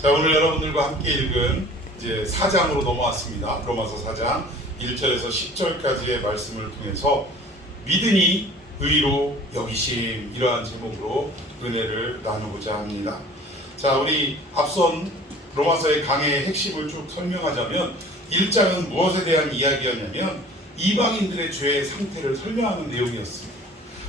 자, 오늘 여러분들과 함께 읽은 이제 4장으로 넘어왔습니다. 로마서 4장 1절에서 10절까지의 말씀을 통해서 믿으니 의로 여기심, 이러한 제목으로 은혜를 나누고자 합니다. 자, 우리 앞선 로마서의 강해의 핵심을 쭉 설명하자면 1장은 무엇에 대한 이야기였냐면 이방인들의 죄의 상태를 설명하는 내용이었습니다.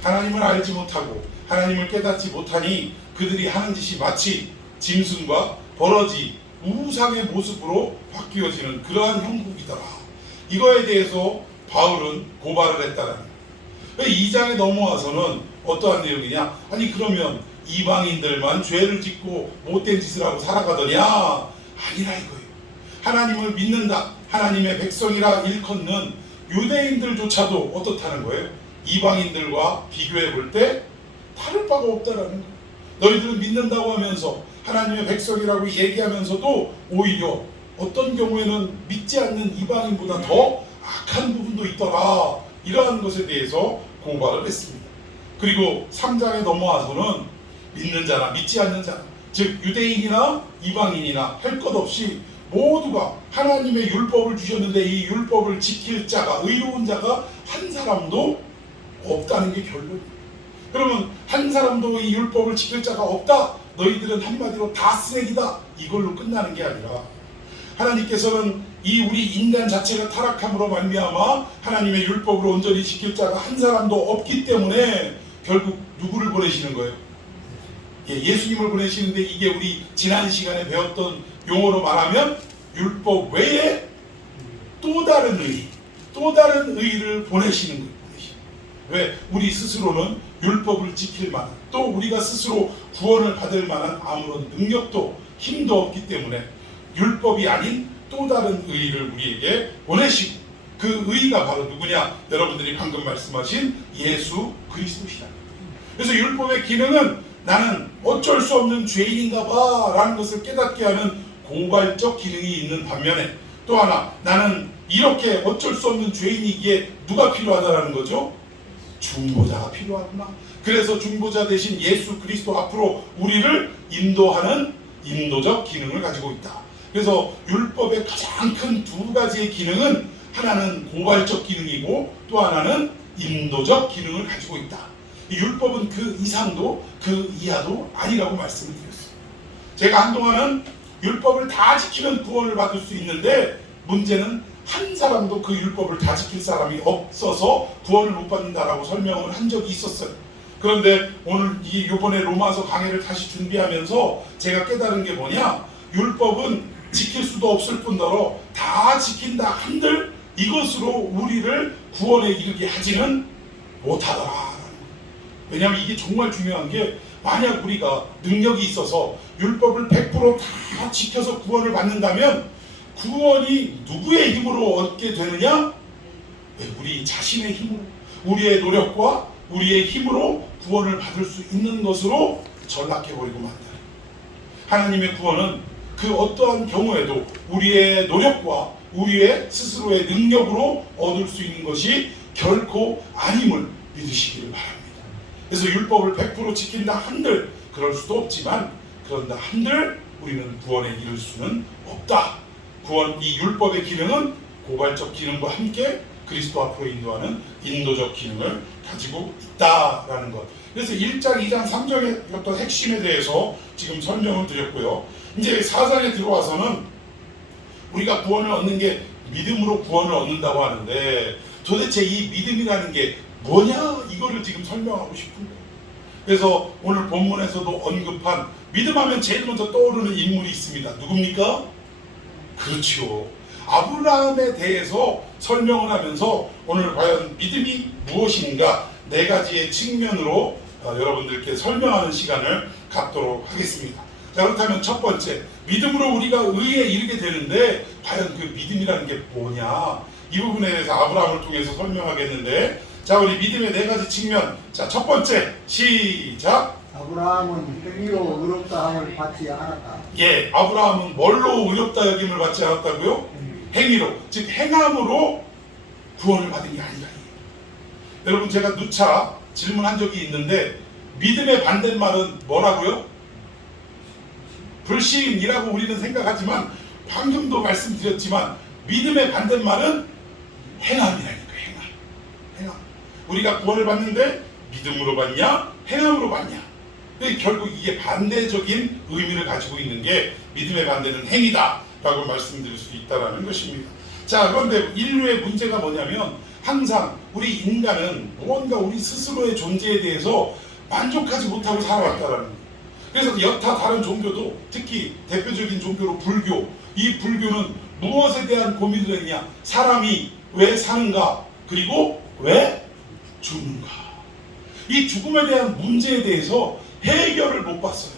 하나님을 알지 못하고 하나님을 깨닫지 못하니 그들이 하는 짓이 마치 짐승과 버러지, 우상의 모습으로 바뀌어지는 그러한 형국이더라. 이거에 대해서 바울은 고발을 했다는 거예요. 2장에 넘어와서는 어떠한 내용이냐? 아니 그러면 이방인들만 죄를 짓고 못된 짓을 하고 살아가더냐? 아니라 이거예요. 하나님을 믿는다, 하나님의 백성이라 일컫는 유대인들조차도 어떻다는 거예요? 이방인들과 비교해 볼 때 다를 바가 없다라는 거예요. 너희들은 믿는다고 하면서 하나님의 백성이라고 얘기하면서도 오히려 어떤 경우에는 믿지 않는 이방인보다 더 악한 부분도 있더라. 이러한 것에 대해서 고발을 했습니다. 그리고 3장에 넘어와서는 믿는 자나 믿지 않는 자, 즉 유대인이나 이방인이나 할 것 없이 모두가 하나님의 율법을 주셨는데 이 율법을 지킬 자가, 의로운 자가 한 사람도 없다는 게 결론입니다. 그러면 한 사람도 이 율법을 지킬 자가 없다, 너희들은 한마디로 다 쓰레기다, 이걸로 끝나는 게 아니라 하나님께서는 이 우리 인간 자체가 타락함으로 말미암아 하나님의 율법을 온전히 지킬 자가 한 사람도 없기 때문에 결국 누구를 보내시는 거예요? 예수님을 보내시는데, 이게 우리 지난 시간에 배웠던 용어로 말하면 율법 외에 또 다른 의, 또 다른 의를 보내시는 거예요. 왜? 우리 스스로는 율법을 지킬 만한, 또 우리가 스스로 구원을 받을 만한 아무런 능력도 힘도 없기 때문에 율법이 아닌 또 다른 의를 우리에게 보내시고, 그 의가 바로 누구냐? 여러분들이 방금 말씀하신 예수 그리스도시다. 그래서 율법의 기능은 나는 어쩔 수 없는 죄인인가 봐 라는 것을 깨닫게 하는 고발적 기능이 있는 반면에, 또 하나 나는 이렇게 어쩔 수 없는 죄인이기에 누가 필요하다라는 거죠? 중보자가 필요하구나. 그래서 중보자 대신 예수 그리스도 앞으로 우리를 인도하는 인도적 기능을 가지고 있다. 그래서 율법의 가장 큰 두 가지의 기능은, 하나는 고발적 기능이고 또 하나는 인도적 기능을 가지고 있다. 이 율법은 그 이상도 그 이하도 아니라고 말씀을 드렸어요. 제가 한동안은 율법을 다 지키면 구원을 받을 수 있는데, 문제는 한 사람도 그 율법을 다 지킬 사람이 없어서 구원을 못 받는다라고 설명을 한 적이 있었어요. 그런데 오늘 이번에 로마서 강해를 다시 준비하면서 제가 깨달은 게 뭐냐? 율법은 지킬 수도 없을 뿐더러 다 지킨다 한들 이것으로 우리를 구원에 이르게 하지는 못하더라. 왜냐하면 이게 정말 중요한 게, 만약 우리가 능력이 있어서 율법을 100% 다 지켜서 구원을 받는다면 구원이 누구의 힘으로 얻게 되느냐? 우리 자신의 힘으로, 우리의 노력과 우리의 힘으로 구원을 받을 수 있는 것으로 전락해버리고 만다. 하나님의 구원은 그 어떠한 경우에도 우리의 노력과 우리의 스스로의 능력으로 얻을 수 있는 것이 결코 아님을 믿으시기를 바랍니다. 그래서 율법을 100% 지킨다 한들 그럴 수도 없지만, 그런다 한들 우리는 구원에 이를 수는 없다. 구원, 이 율법의 기능은 고발적 기능과 함께 그리스도 앞으로 인도하는 인도적 기능을 가지고 있다라는 것. 그래서 1장, 2장, 3장의 어떤 핵심에 대해서 지금 설명을 드렸고요. 이제 4장에 들어와서는 우리가 구원을 얻는 게 믿음으로 구원을 얻는다고 하는데, 도대체 이 믿음이라는 게 뭐냐? 이거를 지금 설명하고 싶은 거예요. 그래서 오늘 본문에서도 언급한 믿음하면 제일 먼저 떠오르는 인물이 있습니다. 누굽니까? 그렇죠. 아브라함에 대해서 설명을 하면서 오늘 과연 믿음이 무엇인가 네 가지의 측면으로 여러분들께 설명하는 시간을 갖도록 하겠습니다. 자, 그렇다면 첫 번째, 믿음으로 우리가 의에 이르게 되는데 과연 그 믿음이라는 게 뭐냐? 이 부분에 대해서 아브라함을 통해서 설명하겠는데, 자, 우리 믿음의 네 가지 측면. 자, 첫 번째, 시작. 아브라함은 행위로 의롭다함을 받지 않았다. 예, 아브라함은 뭘로 의롭다 여김을 받지 않았다고요? 행위로, 즉 행함으로 구원을 받은 게 아니라. 여러분, 제가 누차 질문한 적이 있는데, 믿음의 반대말은 뭐라고요? 불신이라고 우리는 생각하지만 방금도 말씀드렸지만 믿음의 반대말은 행함이라니까. 행함. 우리가 구원을 받는데 믿음으로 받냐 행함으로 받냐. 결국 이게 반대적인 의미를 가지고 있는 게 믿음의 반대는 행위다 라고 말씀드릴 수 있다는 것입니다. 자, 그런데 인류의 문제가 뭐냐면 항상 우리 인간은 무언가 우리 스스로의 존재에 대해서 만족하지 못하고 살아왔다라는 거예요. 그래서 여타 다른 종교도 특히 대표적인 종교로 불교, 이 불교는 무엇에 대한 고민을 했냐? 사람이 왜 사는가? 그리고 왜 죽는가? 이 죽음에 대한 문제에 대해서 해결을 못 봤어요.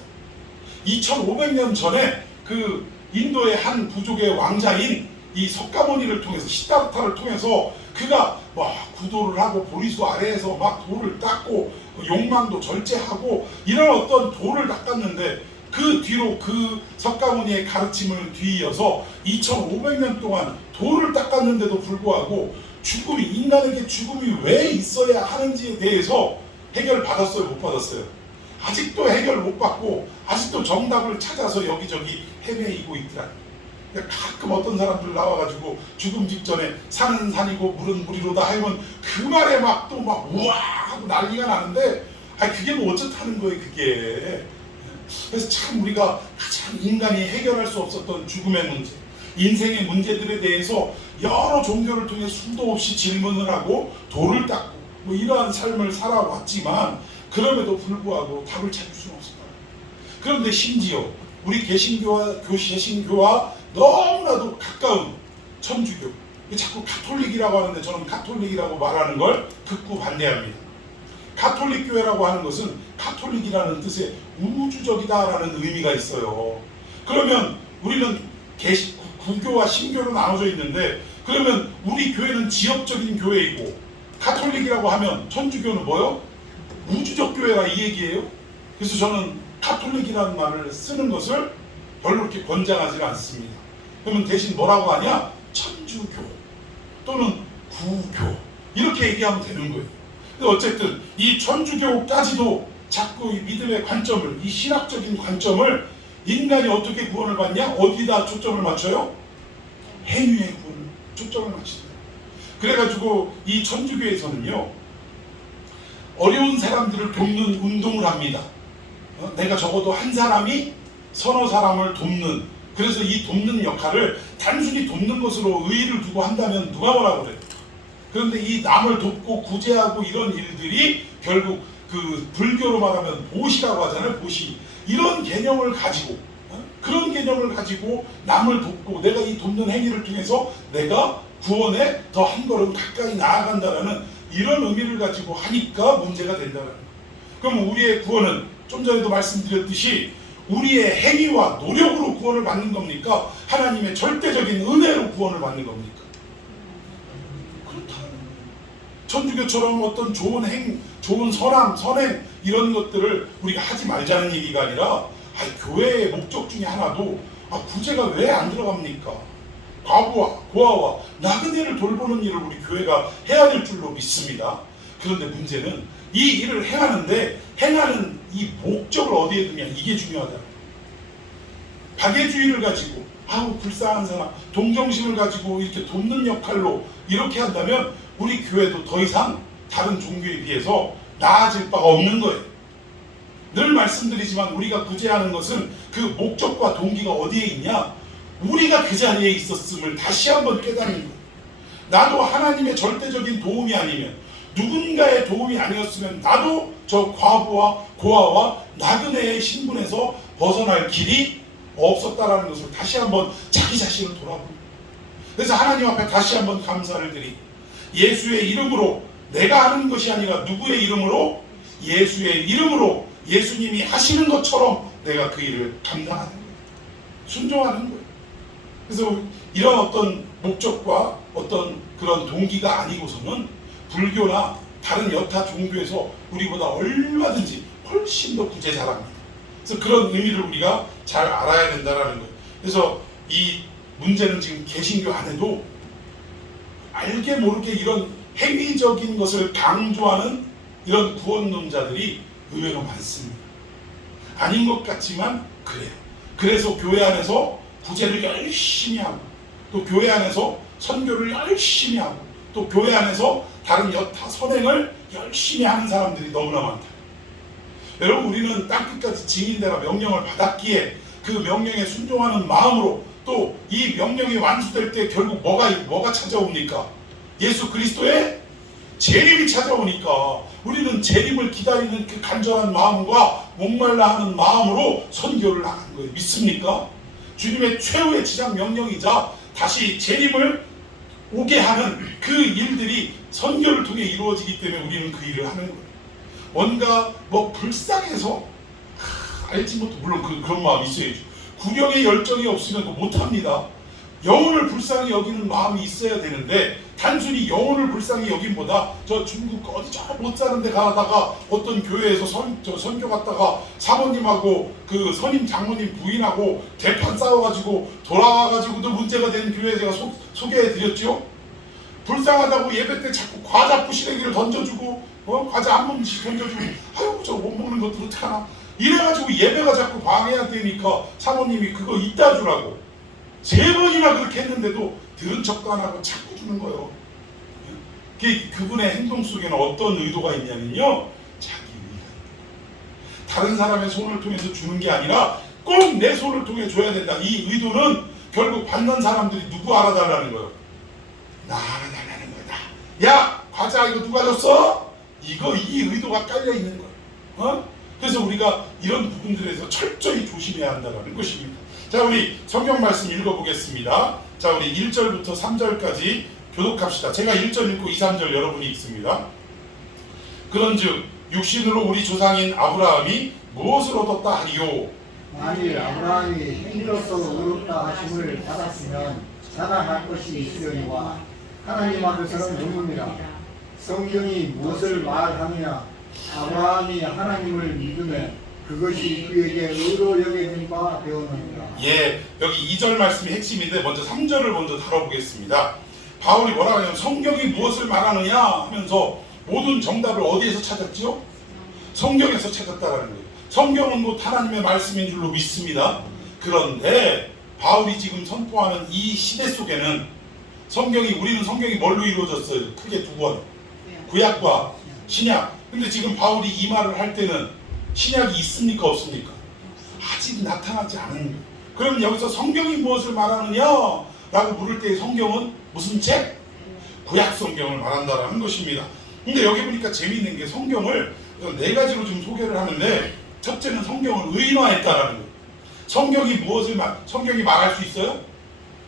2500년 전에 그 인도의 한 부족의 왕자인 이 석가모니를 통해서 시다르타를 통해서 그가 막 구도를 하고 보리수 아래에서 막 돌을 닦고 욕망도 절제하고 이런 어떤 도를 닦았는데 그 뒤로 그 석가모니의 가르침을 뒤이어서 2500년 동안 도를 닦았는데도 불구하고 죽음이 인간에게 죽음이 왜 있어야 하는지에 대해서 해결 받았어요? 못 받았어요? 아직도 해결 못 받고 아직도 정답을 찾아서 여기저기 헤매이고 있더라. 가끔 어떤 사람들 나와가지고 죽음 직전에 산은 산이고 물은 물이로다 하면 그 말에 막 또 막 우와 하고 난리가 나는데 그게 뭐 어쩌다는 거예요 그게. 그래서 참 우리가 가장 인간이 해결할 수 없었던 죽음의 문제, 인생의 문제들에 대해서 여러 종교를 통해 수도 없이 질문을 하고 돌을 닦고 뭐 이러한 삶을 살아왔지만 그럼에도 불구하고 답을 찾을 수는 없었다. 그런데 심지어 우리 개신교와 너무나도 가까운 천주교, 자꾸 가톨릭이라고 하는데 저는 가톨릭이라고 말하는 걸 극구 반대합니다. 가톨릭 교회라고 하는 것은 가톨릭이라는 뜻의 우주적이다라는 의미가 있어요. 그러면 우리는 구교와 신교로 나눠져 있는데 그러면 우리 교회는 지역적인 교회이고 가톨릭이라고 하면 천주교는 뭐요? 우주적 교회라 이 얘기예요. 그래서 저는 가톨릭이라는 말을 쓰는 것을 별로 그렇게 권장하지 않습니다. 그러면 대신 뭐라고 하냐? 천주교 또는 구교 이렇게 얘기하면 되는 거예요. 근데 어쨌든 이 천주교까지도 자꾸 이 믿음의 관점을, 이 신학적인 관점을 인간이 어떻게 구원을 받냐? 어디다 초점을 맞춰요? 행위의 구원을 초점을 맞춘다. 그래가지고 이 천주교에서는요 어려운 사람들을 돕는 운동을 합니다. 내가 적어도 한 사람이 서너 사람을 돕는, 그래서 이 돕는 역할을 단순히 돕는 것으로 의의를 두고 한다면 누가 뭐라 그래요? 그런데 이 남을 돕고 구제하고 이런 일들이 결국 그 불교로 말하면 보시라고 하잖아요. 보시. 이런 개념을 가지고 그런 개념을 가지고 남을 돕고 내가 이 돕는 행위를 통해서 내가 구원에 더 한 걸음 가까이 나아간다라는 이런 의미를 가지고 하니까 문제가 된다는 거예요. 그럼 우리의 구원은 좀 전에도 말씀드렸듯이 우리의 행위와 노력으로 구원을 받는 겁니까? 하나님의 절대적인 은혜로 구원을 받는 겁니까? 그렇다는 거예요. 천주교처럼 어떤 좋은 선행 이런 것들을 우리가 하지 말자는 얘기가 아니라 교회의 목적 중에 하나도 구제가 왜 안 들어갑니까? 과부와 고아와 나그네를 돌보는 일을 우리 교회가 해야 될 줄로 믿습니다. 그런데 문제는 이 일을 행하는데 행하는 이 목적을 어디에 두냐 이게 중요하다. 박애주의를 가지고 불쌍한 사람 동정심을 가지고 이렇게 돕는 역할로 이렇게 한다면 우리 교회도 더 이상 다른 종교에 비해서 나아질 바가 없는 거예요. 늘 말씀드리지만 우리가 구제하는 것은 그 목적과 동기가 어디에 있냐? 우리가 그 자리에 있었음을 다시 한번 깨닫는 거예요. 나도 하나님의 절대적인 도움이 아니면 누군가의 도움이 아니었으면 나도 저 과부와 고아와 나그네의 신분에서 벗어날 길이 없었다라는 것을 다시 한번 자기 자신을 돌아봅니다. 그래서 하나님 앞에 다시 한번 감사를 드리고 예수의 이름으로 내가 하는 것이 아니라 누구의 이름으로? 예수의 이름으로 예수님이 하시는 것처럼 내가 그 일을 감당하는 거예요. 순종하는 거예요. 그래서 이런 어떤 목적과 어떤 그런 동기가 아니고서는 불교나 다른 여타 종교에서 우리보다 얼마든지 훨씬 더 구제 잘합니다. 그래서 그런 의미를 우리가 잘 알아야 된다는 거예요. 그래서 이 문제는 지금 개신교 안에도 알게 모르게 이런 행위적인 것을 강조하는 이런 구원론자들이 의외로 많습니다. 아닌 것 같지만 그래요. 그래서 교회 안에서 구제를 열심히 하고, 또 교회 안에서 선교를 열심히 하고, 또 교회 안에서 다른 여타 선행을 열심히 하는 사람들이 너무나 많다. 여러분, 우리는 땅끝까지 증인되라 명령을 받았기에 그 명령에 순종하는 마음으로, 또 이 명령이 완수될 때 결국 뭐가 찾아옵니까? 예수 그리스도의 재림이 찾아오니까 우리는 재림을 기다리는 그 간절한 마음과 목말라 하는 마음으로 선교를 나가는 거예요. 믿습니까? 주님의 최후의 지상 명령이자 다시 재림을 오게 하는 그 일들이 선교를 통해 이루어지기 때문에 우리는 그 일을 하는 거예요. 뭔가 불쌍해서 알지 못해, 물론 그런 마음이 있어야죠. 구경의 열정이 없으면 못합니다. 영혼을 불쌍히 여기는 마음이 있어야 되는데, 단순히 영혼을 불쌍히 여김보다 저 중국 어디 저 못 사는 데 가다가 어떤 교회에서 선교 갔다가 사모님하고 그 선임 장모님 부인하고 대판 싸워가지고 돌아와가지고도 문제가 된 교회 제가 소개해드렸죠. 불쌍하다고 예배 때 자꾸 과자 부시래기를 던져주고, 과자 한 번씩 던져주고, 아유 저 못 먹는 것들 어떡하나, 이래가지고 예배가 자꾸 방해가 되니까 사모님이 그거 이따 주라고 3번이나 그렇게 했는데도 들은 척도 안 하고 자꾸 주는 거예요. 그분의 행동 속에는 어떤 의도가 있냐면요, 자기 의가 있다. 다른 사람의 손을 통해서 주는 게 아니라 꼭 내 손을 통해 줘야 된다. 이 의도는 결국 받는 사람들이 누구 알아달라는 거예요? 나 알아달라는 거다. 야, 과자 이거 누가 줬어? 이 의도가 깔려 있는 거예요. 그래서 우리가 이런 부분들에서 철저히 조심해야 한다는 것입니다. 자, 우리 성경 말씀 읽어보겠습니다. 자, 우리 1절부터 3절까지 교독합시다. 제가 1절 읽고 2, 3절 여러분이 읽습니다. 그런즉 육신으로 우리 조상인 아브라함이 무엇을 얻었다 하리요? 만일 아브라함이 행위로서 의롭다 하심을 받았으면 자랑할 것이 있으려니와 하나님 앞에서는 의문이라. 성경이 무엇을 말하느냐? 아브라함이 하나님을 믿으며 그것이 그에게 의로 여겨진 바 되었느니라. 예, 여기 2절 말씀이 핵심인데 먼저 3절을 먼저 다뤄보겠습니다. 바울이 뭐라고 하냐면 성경이 무엇을 말하느냐 하면서 모든 정답을 어디에서 찾았죠? 성경에서 찾았다라는 거예요. 성경은 곧 하나님의 말씀인 줄로 믿습니다. 그런데 바울이 지금 선포하는 이 시대 속에는 우리는 성경이 뭘로 이루어졌어요? 크게 두 번. 구약과 신약. 근데 지금 바울이 이 말을 할 때는 신약이 있습니까? 없습니까? 아직 나타나지 않은 거예요. 그러면 여기서 성경이 무엇을 말하느냐? 라고 물을 때 성경은 무슨 책? 구약 성경을 말한다라는 것입니다. 근데 여기 보니까 재미있는 게 성경을 4가지로 좀 소개를 하는데, 첫째는 성경을 의인화했다라는 거예요. 성경이 말할 수 있어요?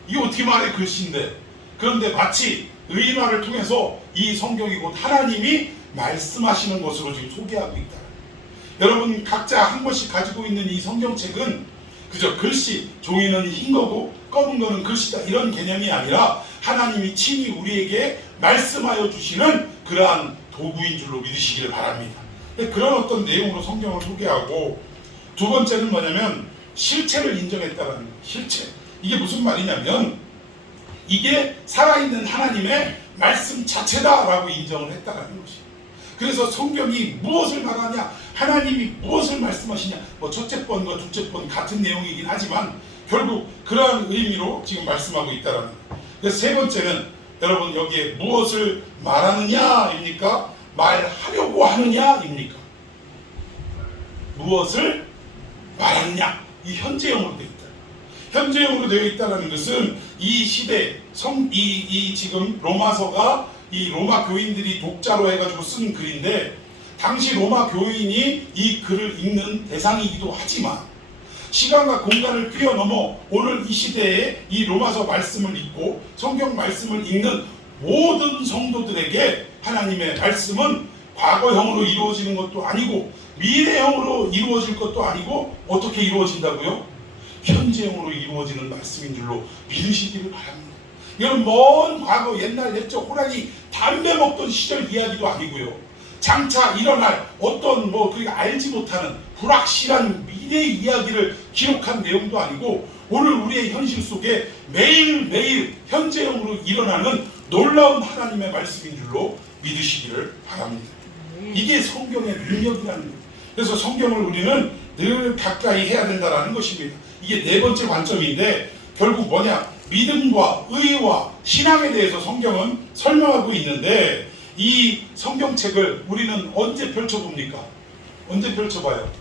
이게 어떻게 말해? 글씨인데. 그런데 마치 의인화를 통해서 이 성경이 곧 하나님이 말씀하시는 것으로 지금 소개하고 있다. 여러분 각자 한 권씩 가지고 있는 이 성경책은 그저 글씨, 종이는 흰 거고 검은 거는 글씨다, 이런 개념이 아니라 하나님이 친히 우리에게 말씀하여 주시는 그러한 도구인 줄로 믿으시기를 바랍니다. 그런 어떤 내용으로 성경을 소개하고, 두 번째는 뭐냐면 실체를 인정했다는 거예요. 실체. 이게 무슨 말이냐면 이게 살아있는 하나님의 말씀 자체다라고 인정을 했다는 것입니다. 그래서 성경이 무엇을 말하냐, 하나님이 무엇을 말씀하시냐, 첫째 번과 둘째 번 같은 내용이긴 하지만 결국 그러한 의미로 지금 말씀하고 있다는 거예요. 그래서 세 번째는 여러분 여기에 무엇을 말하느냐입니까? 말하려고 하느냐입니까? 무엇을 말하느냐, 이 현재형으로 되어 있다. 현재형으로 되어 있다는 것은 이 시대 이 지금 로마서가 이 로마 교인들이 독자로 해가지고 쓴 글인데, 당시 로마 교인이 이 글을 읽는 대상이기도 하지만 시간과 공간을 뛰어넘어 오늘 이 시대에 이 로마서 말씀을 읽고 성경 말씀을 읽는 모든 성도들에게 하나님의 말씀은 과거형으로 이루어지는 것도 아니고 미래형으로 이루어질 것도 아니고 어떻게 이루어진다고요? 현재형으로 이루어지는 말씀인 줄로 믿으시기를 바랍니다. 이건 먼 과거 옛날 옛적 호랑이 담배 먹던 시절 이야기도 아니고요, 장차 일어날 어떤 그러니까 알지 못하는 불확실한 미래의 이야기를 기록한 내용도 아니고 오늘 우리의 현실 속에 매일매일 현재형으로 일어나는 놀라운 하나님의 말씀인 줄로 믿으시기를 바랍니다. 이게 성경의 능력이라는 거예요. 그래서 성경을 우리는 늘 가까이 해야 된다는 것입니다. 이게 네 번째 관점인데 결국 뭐냐? 믿음과 의와 신앙에 대해서 성경은 설명하고 있는데 이 성경책을 우리는 언제 펼쳐봅니까? 언제 펼쳐봐요?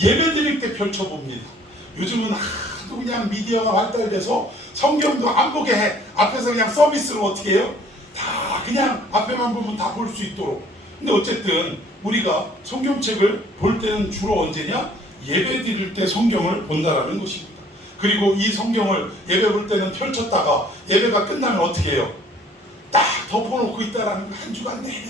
예배 드릴 때 펼쳐봅니다. 요즘은 하도 그냥 미디어가 발달돼서 성경도 안 보게 해. 앞에서 그냥 서비스로 어떻게 해요? 다 그냥 앞에만 보면 다 볼 수 있도록. 근데 어쨌든 우리가 성경책을 볼 때는 주로 언제냐? 예배 드릴 때 성경을 본다라는 것입니다. 그리고 이 성경을 예배 볼 때는 펼쳤다가 예배가 끝나면 어떻게 해요? 딱 덮어놓고 있다라는 거 한 주간 내내.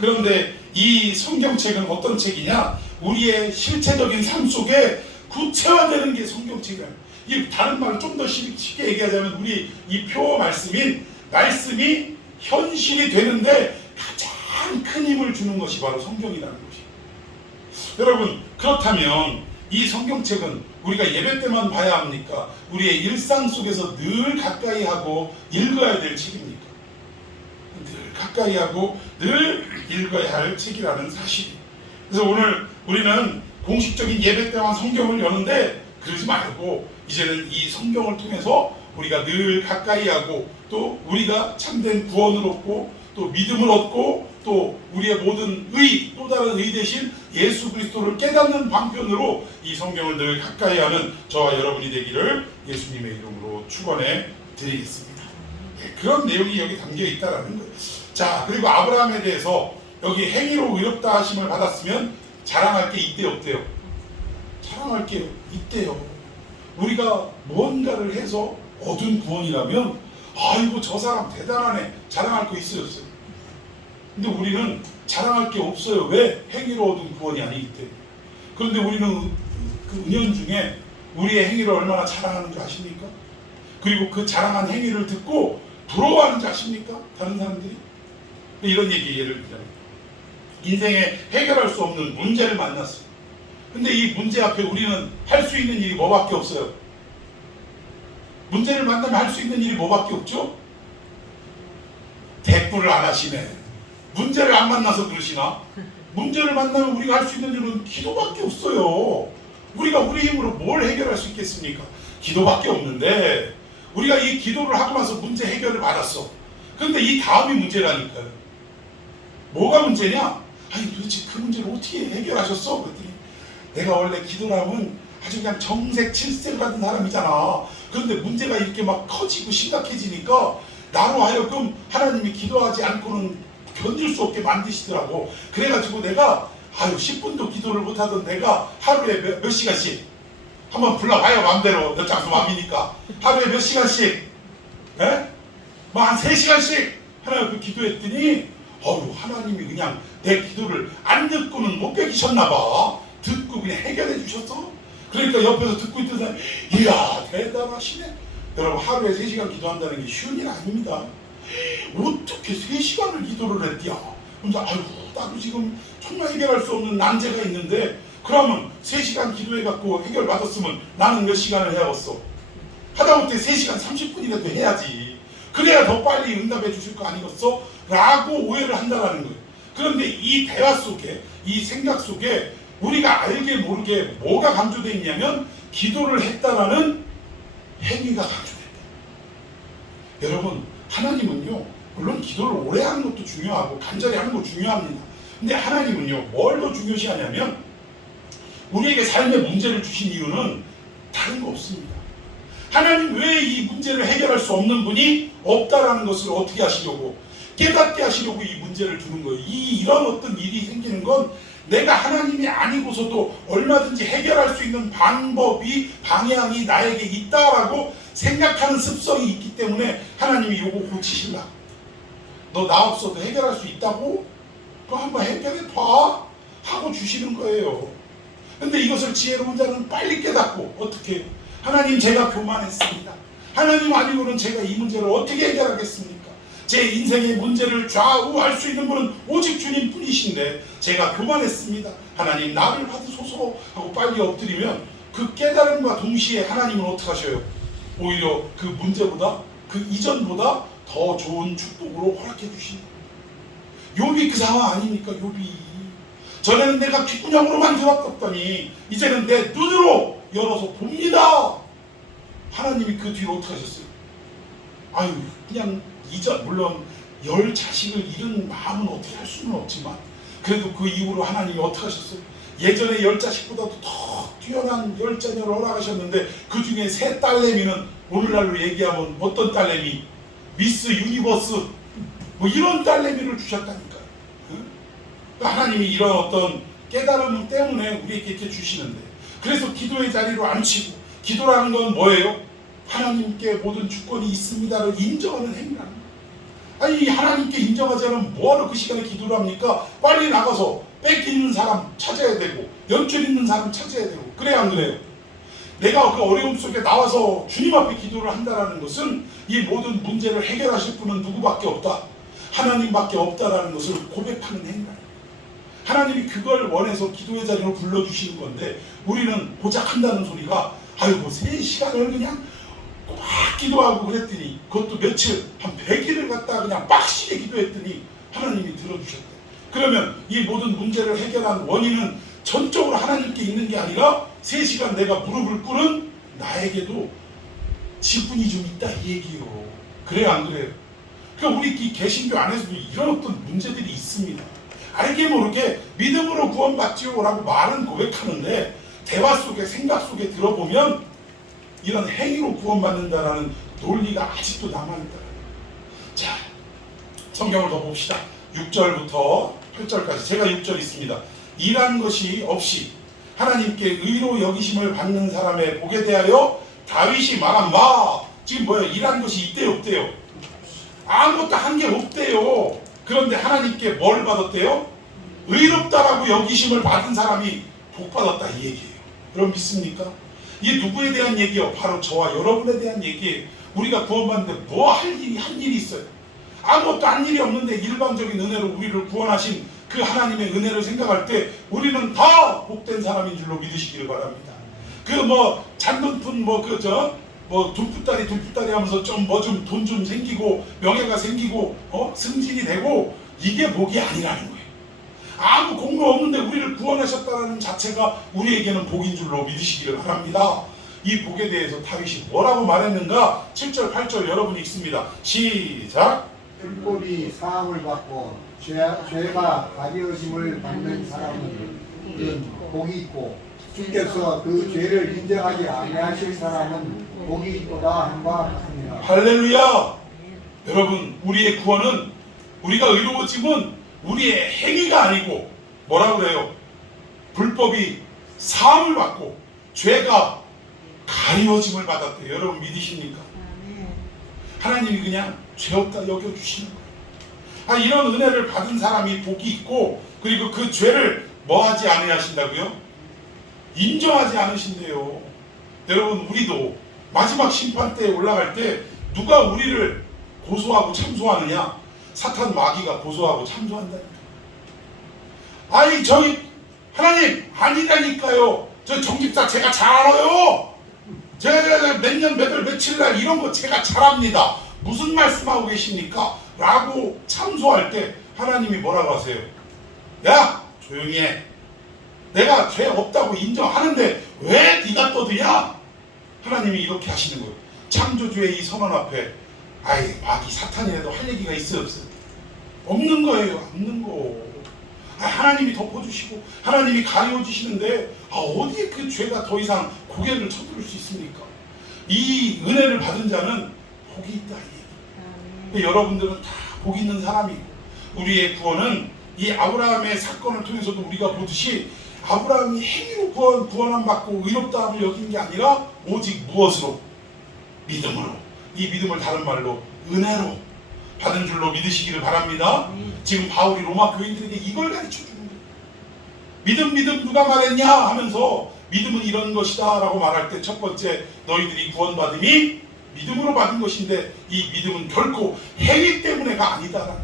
그런데 이 성경책은 어떤 책이냐? 우리의 실체적인 삶 속에 구체화되는 게 성경책이에요. 이 다른 말로 좀 더 쉽게 얘기하자면 우리 이 표 말씀인 말씀이 현실이 되는데 가장 큰 힘을 주는 것이 바로 성경이라는 것이에요. 여러분 그렇다면 이 성경책은 우리가 예배 때만 봐야 합니까? 우리의 일상 속에서 늘 가까이 하고 읽어야 될 책입니까? 늘 가까이 하고 늘 읽어야 할 책이라는 사실이. 그래서 오늘 우리는 공식적인 예배 때만 성경을 여는데 그러지 말고 이제는 이 성경을 통해서 우리가 늘 가까이 하고 또 우리가 참된 구원을 얻고 또 믿음을 얻고 또 우리의 모든 의, 또 다른 의 대신 예수 그리스도를 깨닫는 방편으로 이 성경을 늘 가까이 하는 저와 여러분이 되기를 예수님의 이름으로 축원해 드리겠습니다. 그런 내용이 여기 담겨 있다라는 거예요. 자, 그리고 아브라함에 대해서 여기 행위로 의롭다 하심을 받았으면 자랑할 게 있대요, 없대요? 자랑할 게 있대요. 우리가 무언가를 해서 얻은 구원이라면 아이고 저 사람 대단하네 자랑할 거 있어요, 없어요? 근데 우리는 자랑할 게 없어요. 왜? 행위로 얻은 구원이 아니기 때문에. 그런데 우리는 그 은연중에 우리의 행위를 얼마나 자랑하는 줄 아십니까? 그리고 그 자랑한 행위를 듣고 부러워하는 줄 아십니까? 다른 사람들이? 이런 얘기 예를 들자면 인생에 해결할 수 없는 문제를 만났어요. 근데 이 문제 앞에 우리는 할 수 있는 일이 뭐밖에 없어요? 문제를 만나면 할 수 있는 일이 뭐밖에 없죠? 대꾸를 안 하시네. 문제를 안 만나서 그러시나? 문제를 만나면 우리가 할 수 있는 일은 기도밖에 없어요. 우리가 우리 힘으로 뭘 해결할 수 있겠습니까? 기도밖에 없는데 우리가 이 기도를 하고 나서 문제 해결을 받았어. 그런데 이 다음이 문제라니까요. 뭐가 문제냐? 아니 도대체 그 문제를 어떻게 해결하셨어? 그랬더니 내가 원래 기도를 하면 아주 그냥 정색 칠색 같은 사람이잖아. 그런데 문제가 이렇게 막 커지고 심각해지니까 나로 하여금 하나님이 기도하지 않고는 견딜 수 없게 만드시더라고. 그래가지고 내가 10분도 기도를 못하던 내가 하루에 몇 시간씩 한번 불러봐요. 마음대로 몇 장수 마음이니까 하루에 몇 시간씩 한 3시간씩 하나님 기도했더니 하나님이 그냥 내 기도를 안 듣고는 못 베기셨나봐. 듣고 그냥 해결해 주셨어. 그러니까 옆에서 듣고 있던 사람이 이야 대단하시네. 여러분 하루에 3시간 기도한다는 게 쉬운 일 아닙니다. 어떻게 3시간을 기도를 했디야. 그래서 나도 지금 정말 해결할 수 없는 난제가 있는데 그러면 3시간 기도해갖고 해결받았으면 나는 몇 시간을 해야겠어? 하다못해 3시간 30분이라도 해야지. 그래야 더 빨리 응답해 주실 거 아니겠어? 라고 오해를 한다는 거예요. 그런데 이 대화 속에 이 생각 속에 우리가 알게 모르게 뭐가 강조되어 있냐면 기도를 했다라는 행위가 강조된다. 여러분 하나님은요 물론 기도를 오래 하는 것도 중요하고 간절히 하는 것도 중요합니다. 근데 하나님은요 뭘 더 중요시 하냐면 우리에게 삶의 문제를 주신 이유는 다른 거 없습니다. 하나님 왜 이 문제를 해결할 수 없는 분이 없다라는 것을 어떻게 하시려고 깨닫게 하시려고 이 문제를 주는 거예요. 이런 어떤 일이 생기는 건 내가 하나님이 아니고서도 얼마든지 해결할 수 있는 방법이 방향이 나에게 있다라고 생각하는 습성이 있기 때문에 하나님이 요거 고치실라. 너 나 없어도 해결할 수 있다고? 그거 한번 해결해봐 하고 주시는 거예요. 근데 이것을 지혜로운 자는 빨리 깨닫고 어떻게 하나님 제가 교만했습니다. 하나님 아니고는 제가 이 문제를 어떻게 해결하겠습니까? 제 인생의 문제를 좌우할 수 있는 분은 오직 주님 뿐이신데 제가 교만했습니다. 하나님 나를 받으소서 하고 빨리 엎드리면 그 깨달음과 동시에 하나님은 어떻게 하셔요? 오히려 그 문제보다 그 이전보다 더 좋은 축복으로 허락해 주신다. 욥이 그 상황 아닙니까? 욥이 전에는 내가 귓구녕으로만 들었더니 이제는 내 눈으로 열어서 봅니다. 하나님이 그 뒤로 어떻게 하셨어요? 아유, 그냥 물론 10 자식을 잃은 마음은 어떻게 할 수는 없지만 그래도 그 이후로 하나님이 어떻게 하셨어요? 예전에 10 자식보다도 더 뛰어난 10자녀를 허락하셨는데 그 중에 3 딸내미는 오늘날로 얘기하면 어떤 딸내미? 미스 유니버스 뭐 이런 딸내미를 주셨다니까요. 그러니까 하나님이 이런 어떤 깨달음 때문에 우리에게 이렇게 주시는데, 그래서 기도의 자리로 앉히고, 기도라는 건 뭐예요? 하나님께 모든 주권이 있습니다를 인정하는 행위라는 거예요. 아니, 하나님께 인정하지 않으면 뭐하러 그 시간에 기도를 합니까? 빨리 나가서 뺏기 있는 사람 찾아야 되고 연줄 있는 사람 찾아야 되고, 그래야 안 그래요? 내가 그 어려움 속에 나와서 주님 앞에 기도를 한다는 것은 이 모든 문제를 해결하실 분은 누구밖에 없다, 하나님밖에 없다라는 것을 고백하는 행위다. 하나님이 그걸 원해서 기도의 자리로 불러주시는 건데, 우리는 고작 한다는 소리가 아이고 3시간을 그냥 막 기도하고 그랬더니, 그것도 며칠 한 100일을 갖다가 그냥 빡시게 기도했더니 하나님이 들어주셨대. 그러면 이 모든 문제를 해결한 원인은 전적으로 하나님께 있는 게 아니라 3시간 내가 무릎을 꿇은 나에게도 지분이 좀 있다 이 얘기예요. 그래요, 안 그래요? 그러니까 우리 이 개신교 안에서도 이런 어떤 문제들이 있습니다. 알게 모르게 믿음으로 구원받지요 라고 말은 고백하는데, 대화 속에 생각 속에 들어보면 이런 행위로 구원받는다라는 논리가 아직도 남아있다. 자, 성경을 더 봅시다. 6절부터 8절까지 제가 6절 있습니다. 일한 것이 없이 하나님께 의로 여기심을 받는 사람의 복에 대하여 다윗이 말한 바, 지금 뭐예요? 일한 것이 있대요, 없대요? 아무것도 한 게 없대요. 그런데 하나님께 뭘 받았대요? 의롭다라고 여기심을 받은 사람이 복 받았다 이 얘기예요. 여러분 믿습니까? 이게 누구에 대한 얘기예요? 바로 저와 여러분에 대한 얘기예요. 우리가 구원받는데 뭐 할 일이 있어요? 아무것도 한 일이 없는데 일방적인 은혜로 우리를 구원하신 그 하나님의 은혜를 생각할 때 우리는 다 복된 사람인 줄로 믿으시기를 바랍니다. 그 뭐 잔돈푼 둠풋다리 하면서 좀 돈 좀 생기고 명예가 생기고 승진이 되고, 이게 복이 아니라는 거예요. 아무 공로 없는데 우리를 구원하셨다는 자체가 우리에게는 복인 줄로 믿으시기를 바랍니다. 이 복에 대해서 다윗이 뭐라고 말했는가? 7절 8절 여러분 읽습니다. 시작. 율법이 사함을 받고 죄가 가리우심을 받는 사람은 복이 있고, 주께서 그 죄를 인정하지 아니하실 사람은 복이 있도다 한바 같습니다. 할렐루야. 여러분, 우리의 구원은, 우리가 의로워짐은 우리의 행위가 아니고 뭐라고 그래요? 불법이 사함을 받고 죄가 가리워짐을 받았대요. 여러분 믿으십니까? 하나님이 그냥 죄 없다 여겨주시는 거예요. 이런 은혜를 받은 사람이 복이 있고, 그리고 그 죄를 뭐하지 아니하신다고요? 인정하지 않으신대요. 여러분, 우리도 마지막 심판 때에 올라갈 때 누가 우리를 고소하고 참소하느냐? 사탄 마귀가 고소하고 참소한다니까. 아니 저희 하나님 아니라니까요. 저 정집사 제가 잘 알아요. 제가 몇 년 몇 월 며칠 날 이런 거 제가 잘합니다. 무슨 말씀하고 계십니까? 라고 참소할 때 하나님이 뭐라고 하세요? 야 조용히 해. 내가 죄 없다고 인정하는데 왜 네가 떠드냐? 하나님이 이렇게 하시는 거예요. 창조주의 이 선언 앞에 마귀 사탄이라도 할 얘기가 있어요, 없어요? 없는 거예요. 없는 거. 하나님이 덮어주시고 하나님이 가려주시는데 어디에 그 죄가 더 이상 고개를 쳐들 수 있습니까? 이 은혜를 받은 자는 복이 있다. 여러분들은 다 복 있는 사람이고, 우리의 구원은 이 아브라함의 사건을 통해서도 우리가 보듯이 아브라함이 행위로 구원함 받고 의롭다함을 여긴 게 아니라 오직 무엇으로? 믿음으로. 이 믿음을 다른 말로 은혜로 받은 줄로 믿으시기를 바랍니다. 지금 바울이 로마 교인들에게 이걸 가르쳐 주는 거예요. 믿음 누가 말했냐 하면서 믿음은 이런 것이다 라고 말할 때 첫 번째, 너희들이 구원받음이 믿음으로 받은 것인데 이 믿음은 결코 행위 때문에가 아니다.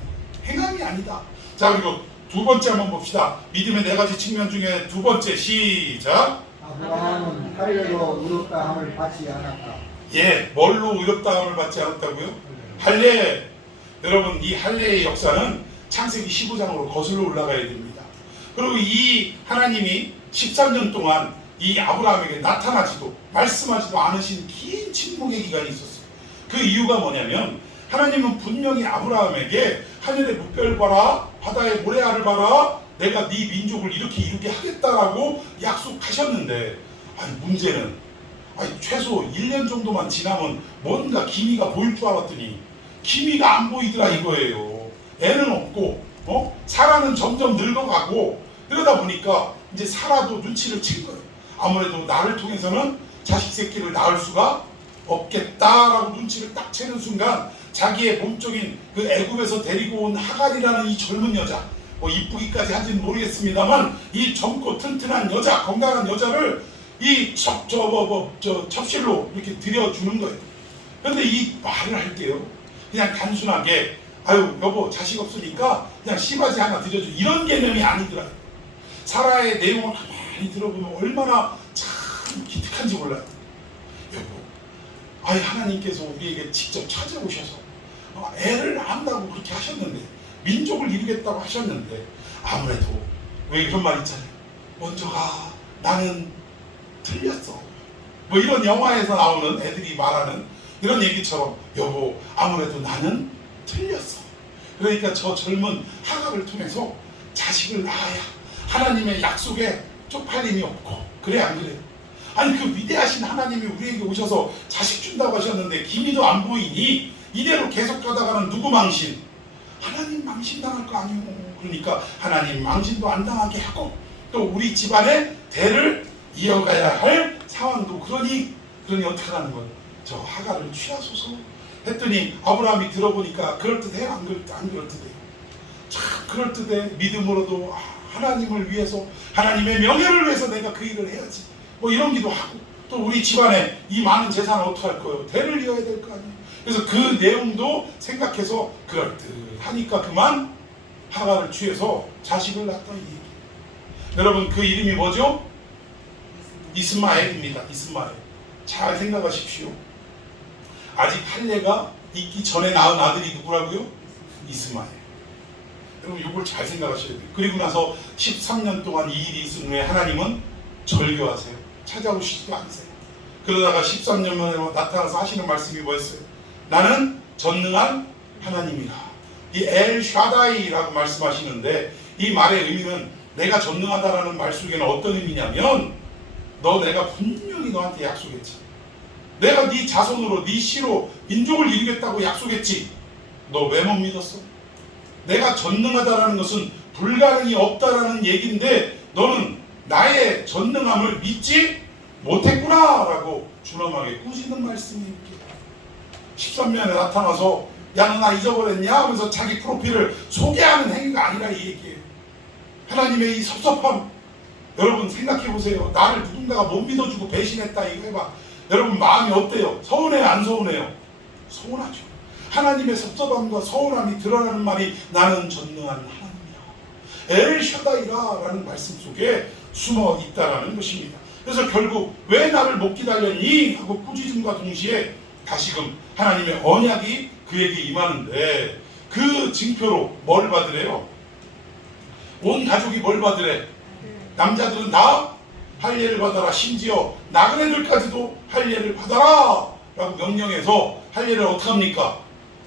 행함이 아니다. 자, 그리고 두 번째 한번 봅시다. 믿음의 4가지 측면 중에 두 번째, 시작. 아브라함은 할례로 의롭다함을 받지 않았다. 예, 뭘로 의롭다함을 받지 않았다고요? 할례. 여러분, 이 할례의 역사는 창세기 15장으로 거슬러 올라가야 됩니다. 그리고 이 하나님이 13년 동안 이 아브라함에게 나타나지도 말씀하지도 않으신 긴 침묵의 기간이 있었어요. 그 이유가 뭐냐면 하나님은 분명히 아브라함에게 하늘의 물별 봐라, 바다의 모래알을 봐라, 내가 네 민족을 이렇게 하겠다라고 약속하셨는데, 아니 문제는 최소 1년 정도만 지나면 뭔가 기미가 보일 줄 알았더니 기미가 안 보이더라 이거예요. 애는 없고 사라는 점점 늙어가고, 이러다 보니까 이제 사라도 눈치를 챈 거예요. 아무래도 나를 통해서는 자식 새끼를 낳을 수가 없겠다라고 눈치를 딱 채는 순간 자기의 몸적인 그 애굽에서 데리고 온 하갈이라는 이 젊은 여자, 이쁘기까지 하지는 모르겠습니다만 이 젊고 튼튼한 여자, 건강한 여자를 이 첩실로 이렇게 들여주는 거예요. 그런데 이 말을 할게요. 그냥 단순하게 아유 여보 자식 없으니까 그냥 씨바지 하나 드려줘, 이런 개념이 아니더라고요. 사라의 내용을 가만히 들어보면 얼마나 참 기특한지 몰라요. 여보, 하나님께서 우리에게 직접 찾아오셔서 애를 낳는다고 그렇게 하셨는데, 민족을 이루겠다고 하셨는데, 아무래도 왜 그런 말 있잖아요. 먼저 가, 나는 틀렸어. 이런 영화에서 나오는 애들이 말하는 이런 얘기처럼, 여보 아무래도 나는 틀렸어. 그러니까 저 젊은 하갈을 통해서 자식을 낳아야 하나님의 약속에 쪽팔림이 없고, 그래 안 그래요? 아니 그 위대하신 하나님이 우리에게 오셔서 자식 준다고 하셨는데 기미도 안 보이니 이대로 계속 가다가는 누구 망신? 하나님 망신 당할 거 아니오. 그러니까 하나님 망신도 안 당하게 하고 또 우리 집안의 대를 이어가야 할 상황도 그러니 어떻게 하는 거예요? 저 하갈을 취하소서 했더니 아브라함이 들어보니까 그럴듯해요? 안 그럴듯해요? 참 그럴듯해. 믿음으로도 하나님을 위해서, 하나님의 명예를 위해서 내가 그 일을 해야지, 이런 기도 하고, 또 우리 집안에 이 많은 재산을 어떻게 할 거예요? 대를 이어야 될 거 아니에요. 그래서 그 내용도 생각해서 그럴듯하니까 그만 하갈을 취해서 자식을 낳았다 이 얘기. 여러분 그 이름이 뭐죠? 이스마엘입니다. 이스마엘. 잘 생각하십시오. 아직 할례가 있기 전에 낳은 아들이 누구라고요? 이스마엘. 여러분 이걸 잘 생각하셔야 돼요. 그리고 나서 13년 동안 이 일이 있은 후에 하나님은 절교하세요. 찾아오시지도 않으세요. 그러다가 13년 만에 나타나서 하시는 말씀이 뭐였어요? 나는 전능한 하나님이다. 이 엘 샤다이라고 말씀하시는데, 이 말의 의미는 내가 전능하다라는 말 속에는 어떤 의미냐면, 내가 분명히 너한테 약속했지. 내가 네 자손으로 네 씨로 민족을 이루겠다고 약속했지. 너 왜 못 믿었어? 내가 전능하다라는 것은 불가능이 없다라는 얘기인데 너는 나의 전능함을 믿지 못했구나 라고 준엄하게 꾸짖는 말씀입니다. 13년에 나타나서 야 너 나 잊어버렸냐 하면서 자기 프로필을 소개하는 행위가 아니라 이 얘기예요. 하나님의 이 섭섭함, 여러분 생각해보세요. 나를 누군가가 못 믿어주고 배신했다 이거 해봐. 여러분 마음이 어때요? 서운해요 안 서운해요? 서운하죠. 하나님의 섭섭함과 서운함이 드러나는 말이 나는 전능한 하나님이야, 엘 샤다이라 라는 말씀 속에 숨어 있다라는 것입니다. 그래서 결국 왜 나를 못 기다렸니? 하고 꾸짖음과 동시에 다시금 하나님의 언약이 그에게 임하는데, 그 징표로 뭘 받으래요? 온 가족이 뭘 받으래? 남자들은 다 할례를 받아라, 심지어 나그네들까지도 할례를 받아라 라고 명령해서 할례를 어떻게 합니까?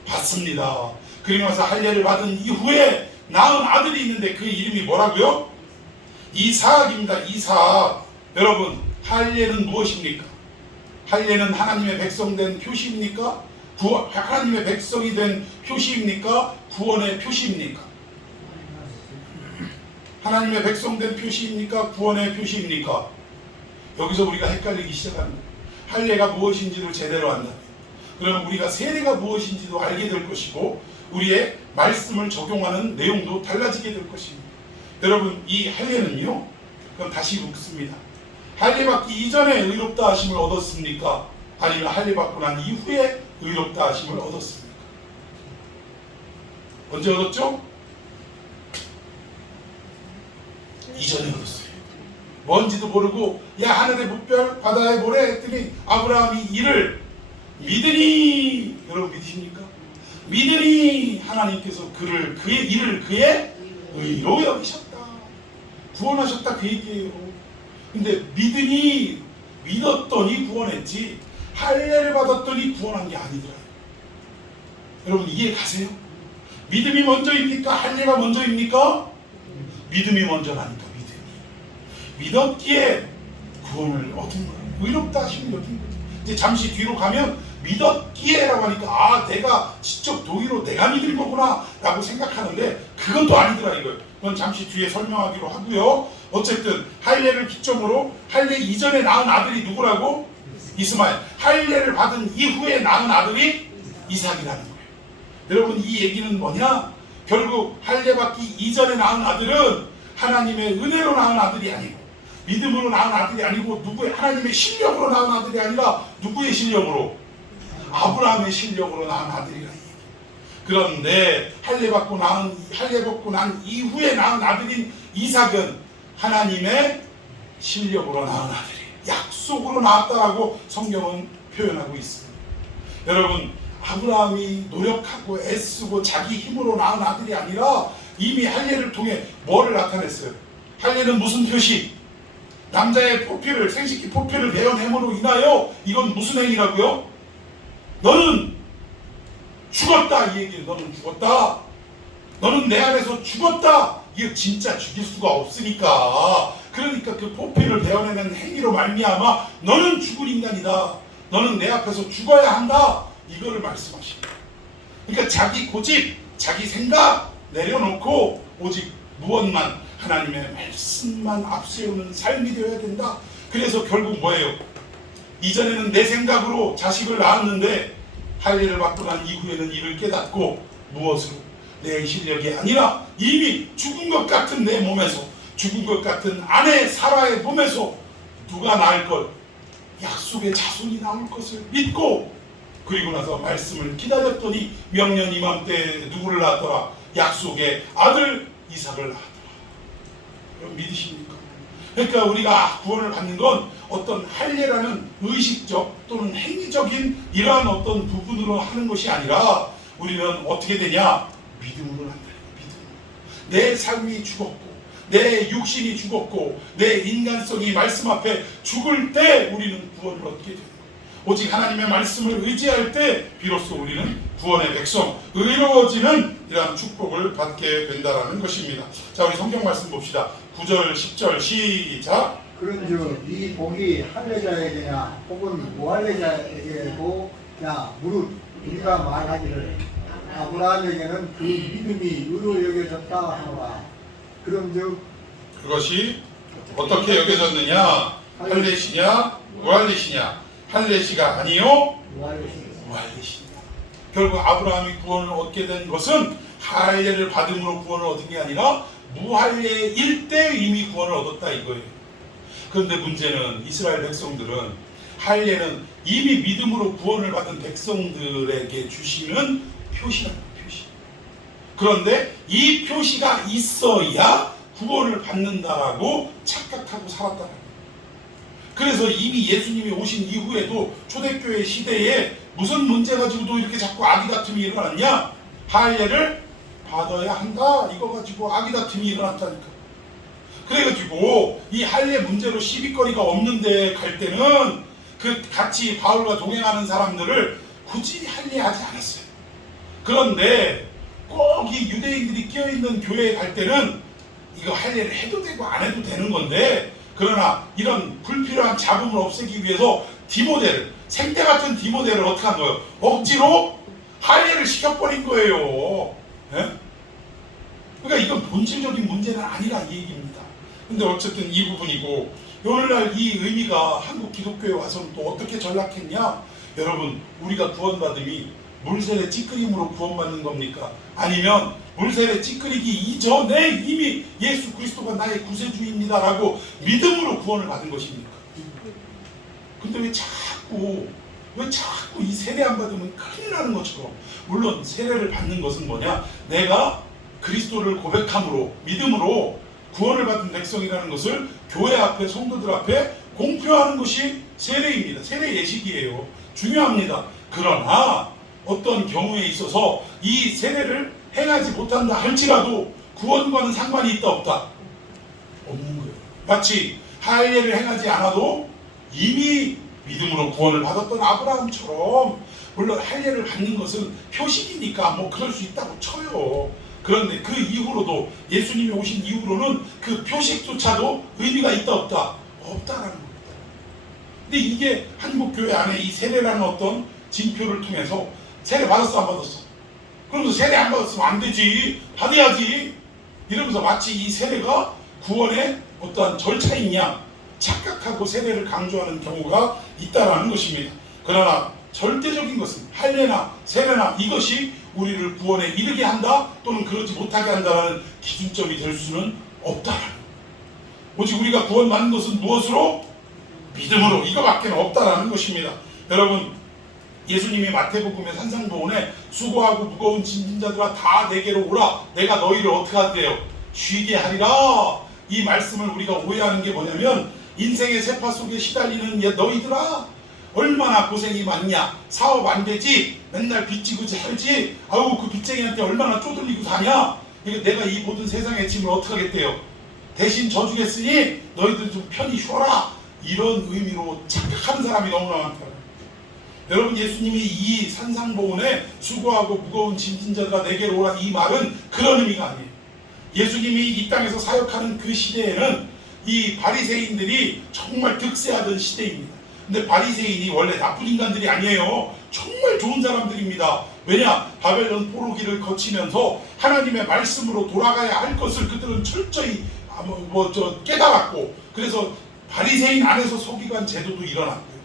받습니다. 그리고 나서 할례를 받은 이후에 낳은 아들이 있는데 그 이름이 뭐라고요? 이삭입니다. 이삭. 여러분 할례는 무엇입니까? 할례는 하나님의 백성 된 표시입니까? 하나님의 백성이 된 표시입니까? 구원의 표시입니까? 하나님의 백성 된 표시입니까? 구원의 표시입니까? 여기서 우리가 헷갈리기 시작합니다. 할례가 무엇인지를 제대로 안다면, 그럼 우리가 세례가 무엇인지도 알게 될 것이고 우리의 말씀을 적용하는 내용도 달라지게 될 것입니다. 여러분 이 할례는요, 그럼 다시 묻습니다. 할례 받기 이전에 의롭다 하심을 얻었습니까? 아니면 할례 받고 난 이후에 의롭다 하심을 얻었습니까? 언제 얻었죠? 이전에 얻었어요. 뭔지도 모르고 야 하늘의 물별 바다의 모래 했더니 아브라함이 이를 믿으니, 여러분 믿으십니까? 믿으니 하나님께서 그의 일을 그의 의로 여기셨다. 구원하셨다 그 얘기예요. 근데 믿었더니 구원했지 할례를 받았더니 구원한 게 아니더라고요. 여러분 이해 가세요? 믿음이 먼저입니까? 할례가 먼저입니까? 믿음이 먼저라니까. 믿었기에 구원을 얻은 거예요. 의롭다 하시면 여긴 거죠. 이제 잠시 뒤로 가면 믿었기에라고 하니까 내가 지적 동의로 내가 믿은 거구나 라고 생각하는데 그것도 아니더라 이거예요. 그건 잠시 뒤에 설명하기로 하고요. 어쨌든 할례를 기점으로 할례 이전에 낳은 아들이 누구라고? 이스마엘. 할례를 받은 이후에 낳은 아들이 이삭이라는 거예요. 여러분 이 얘기는 뭐냐? 결국 할례 받기 이전에 낳은 아들은 하나님의 은혜로 낳은 아들이 아니고 믿음으로 낳은 아들이 아니고 누구의 하나님의 실력으로 낳은 아들이 아니라 누구의 실력으로? 아브라함의 실력으로 낳은 아들이라. 그런데 할례 받고 난 이후에 낳은 아들인 이삭은 하나님의 실력으로 낳은 아들이 약속으로 낳았다라고 성경은 표현하고 있습니다. 여러분 아브라함이 노력하고 애쓰고 자기 힘으로 낳은 아들이 아니라 이미 할례를 통해 뭐를 나타냈어요? 할례는 무슨 표시? 남자의 포피를 생식기 포피를 베어냄으로 인하여 이건 무슨 행위라고요? 너는 죽었다 이 얘기예요. 너는 죽었다. 너는 내 안에서 죽었다. 이거 진짜 죽일 수가 없으니까. 그러니까 그 포피를 베어내는 행위로 말미암아 너는 죽은 인간이다. 너는 내 앞에서 죽어야 한다. 이거를 말씀하십니다. 그러니까 자기 고집, 자기 생각 내려놓고 오직 무엇만 하나님의 말씀만 앞세우는 삶이 되어야 된다. 그래서 결국 뭐예요? 이전에는 내 생각으로 자식을 낳았는데 할례를 받고 난 이후에는 이를 깨닫고 무엇으로? 내 실력이 아니라 이미 죽은 것 같은 내 몸에서 죽은 것 같은 아내 사라의 몸에서 누가 낳을 것? 약속의 자손이 나올 것을 믿고 그리고 나서 말씀을 기다렸더니 명년 이맘때 누구를 낳았더라? 약속의 아들 이삭을 낳았더라. 믿으십니까? 그러니까 우리가 구원을 받는 건 어떤 할례라는 의식적 또는 행위적인 이러한 어떤 부분으로 하는 것이 아니라 우리는 어떻게 되냐? 믿음으로 한다. 믿음으로. 내 삶이 죽었고 내 육신이 죽었고 내 인간성이 말씀 앞에 죽을 때 우리는 구원을 얻게 됩니다. 오직 하나님의 말씀을 의지할 때 비로소 우리는 구원의 백성, 의로워지는 이러한 축복을 받게 된다는 것입니다. 자, 우리 성경 말씀 봅시다. 9절, 10절 시작. 그런즉 이 복이 할례자에게냐 혹은 무할례자에게도 무릇 우리가 말하기를 아브라함에게는 그 믿음이 의로 여겨졌다 하노라. 그런즉 그것이 어떻게 여겨졌느냐? 할례시냐 무할례시냐? 할례시가 아니요 무할례시냐. 결국 아브라함이 구원을 얻게 된 것은 할례를 받음으로 구원을 얻은 게 아니라 무할례일 때 이미 구원을 얻었다 이거예요. 그런데 문제는 이스라엘 백성들은 할례는 이미 믿음으로 구원을 받은 백성들에게 주시는 표시라는 표시. 그런데 이 표시가 있어야 구원을 받는다라고 착각하고 살았다는 거예요. 그래서 이미 예수님이 오신 이후에도 초대교회 시대에 무슨 문제 가지고도 이렇게 자꾸 악의 다툼이 일어났냐? 할례를 받아야 한다 이거 가지고 악의 다툼이 일어났다니까. 그래가지고 이 할례 문제로 시비거리가 없는데 갈 때는 그 같이 바울과 동행하는 사람들을 굳이 할례하지 않았어요. 그런데 꼭 이 유대인들이 끼어있는 교회에 갈 때는 이거 할례를 해도 되고 안 해도 되는 건데 그러나 이런 불필요한 잡음을 없애기 위해서 디모데를 생태 같은 디모데를 어떻게 한 거예요? 억지로 할례를 시켜버린 거예요. 예? 그러니까 이건 본질적인 문제는 아니라 이 얘기입니다. 근데 어쨌든 이 부분이고 오늘날 이 의미가 한국 기독교에 와서는 또 어떻게 전락했냐? 여러분 우리가 구원받음이 물세례 찌끄림으로 구원받는 겁니까? 아니면 물세례 찌끄리기 이전에 이미 예수 그리스도가 나의 구세주입니다라고 믿음으로 구원을 받은 것입니까? 근데 왜 자꾸 이 세례 안 받으면 큰일 나는 것처럼, 물론 세례를 받는 것은 뭐냐? 내가 그리스도를 고백함으로 믿음으로 구원을 받은 백성이라는 것을 교회 앞에 성도들 앞에 공표하는 것이 세례입니다. 세례 예식이에요. 중요합니다. 그러나 어떤 경우에 있어서 이 세례를 행하지 못한다 할지라도 구원과는 상관이 있다 없다? 없는 거예요. 마치 할례를 행하지 않아도 이미 믿음으로 구원을 받았던 아브라함처럼, 물론 할례를 받는 것은 표식이니까 뭐 그럴 수 있다고 쳐요. 그런데 그 이후로도, 예수님이 오신 이후로는 그 표식조차도 의미가 있다 없다? 없다라는 겁니다. 근데 이게 한국교회 안에 이 세례라는 어떤 징표를 통해서, 세례 받았어 안 받았어? 그러면서 세례 안 받았으면 안 되지, 받아야지 이러면서 마치 이 세례가 구원의 어떠한 절차인 양 착각하고 세례를 강조하는 경우가 있다라는 것입니다. 그러나 절대적인 것은 할례나 세례나 이것이 우리를 구원에 이르게 한다 또는 그러지 못하게 한다는 기준점이 될 수는 없다라는 거예요. 오직 우리가 구원받는 것은 무엇으로? 믿음으로, 이거밖에 없다라는 것입니다. 여러분, 예수님이 마태복음의 산상보훈에 수고하고 무거운 짐진 자들아 다 내게로 오라, 내가 너희를 어떻게 한대요? 쉬게 하리라. 이 말씀을 우리가 오해하는 게 뭐냐면, 인생의 세파 속에 시달리는 너희들아 얼마나 고생이 많냐, 사업 안 되지, 맨날 빚지고 살지, 아우 그 빚쟁이한테 얼마나 쪼들리고 사냐, 이거 내가 이 모든 세상의 짐을 어떻게 하겠대요? 대신 져주겠으니 너희들 좀 편히 쉬어라. 이런 의미로 착각하는 사람이 너무나 많다. 여러분, 예수님이 이 산상보훈에 수고하고 무거운 짐진 자가 내게로 오라, 이 말은 그런 의미가 아니에요. 예수님이 이 땅에서 사역하는 그 시대에는 이 바리새인들이 정말 득세하던 시대입니다. 근데 바리새인이 원래 나쁜 인간들이 아니에요. 정말 좋은 사람들입니다. 왜냐? 바벨론 포로기를 거치면서 하나님의 말씀으로 돌아가야 할 것을 그들은 철저히 깨달았고, 그래서 바리새인 안에서 서기관 제도도 일어났고요.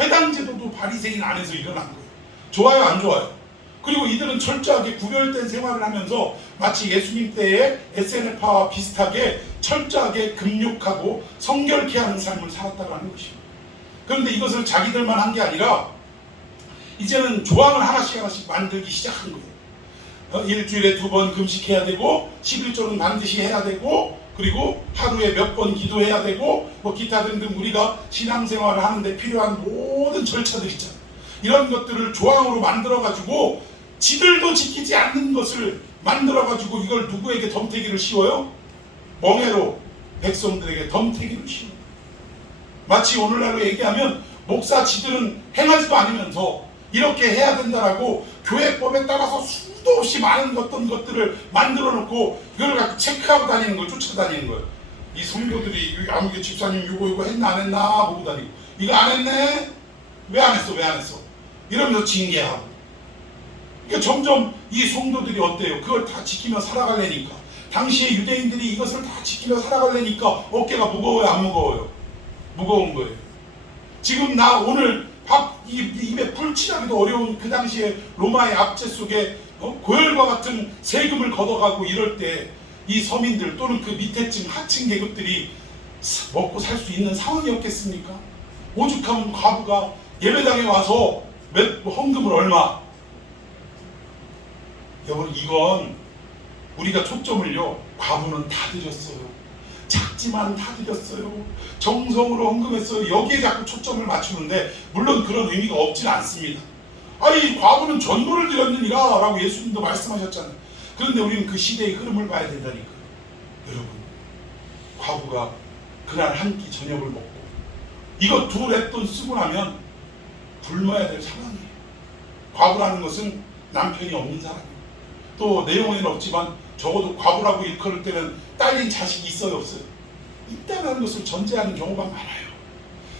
회당 제도도 바리새인 안에서 일어난 거예요. 좋아요, 안 좋아요? 그리고 이들은 철저하게 구별된 생활을 하면서 마치 예수님 때의 SNF와 비슷하게 철저하게 금욕하고 성결케 하는 삶을 살았다는 것입니다. 그런데 이것을 자기들만 한 게 아니라 이제는 조항을 하나씩 만들기 시작한 거예요. 일주일에 2번 금식해야 되고, 11조는 반드시 해야 되고, 그리고 하루에 몇 번 기도해야 되고, 기타 등등 우리가 신앙생활을 하는데 필요한 모든 절차들 있잖아요. 이런 것들을 조항으로 만들어가지고 지들도 지키지 않는 것을 만들어가지고 이걸 누구에게 덤태기를 씌워요? 멍해로 백성들에게 덤태기를 씌워요. 마치 오늘날로 얘기하면 목사 지들은 행하지도 않으면서 이렇게 해야 된다라고 교회법에 따라서 수도 없이 많은 어떤 것들을 만들어 놓고 이걸 갖고 체크하고 다니는 거예요. 쫓아다니는 거예요. 이 성도들이 아무개 집사님 이거 했나 안 했나 보고 다니고, 이거 안 했네? 왜 안 했어? 이러면서 징계하고. 그러니까 점점 이 성도들이 어때요? 그걸 다 지키며 살아가려니까, 당시에 유대인들이 이것을 다 지키며 살아가려니까 어깨가 무거워요, 안 무거워요? 무거운 거예요. 지금 나 오늘 입에 불칠하기도 어려운 그 당시에 로마의 압제 속에 고열과 같은 세금을 걷어가고 이럴 때 이 서민들 또는 그 밑에층 하층 계급들이 먹고 살 수 있는 상황이었겠습니까? 오죽하면 과부가 예배당에 와서 헌금을 얼마? 여러분, 이건 우리가 초점을요, 과부는 다 드렸어요, 작지만 다 드렸어요, 정성으로 헌금했어요, 여기에 자꾸 초점을 맞추는데, 물론 그런 의미가 없지는 않습니다. 아니, 과부는 전부를 드렸느니라 라고 예수님도 말씀하셨잖아요. 그런데 우리는 그 시대의 흐름을 봐야 된다니까요. 여러분, 과부가 그날 한 끼 저녁을 먹고 이거 2랩돈 쓰고 나면 굶어야 될 상황이에요. 과부라는 것은 남편이 없는 사람이에요. 또 내용에는 없지만 적어도 과부라고 일컬을 때는 딸린 자식이 있어요, 없어요? 있다는 것을 전제하는 경우가 많아요.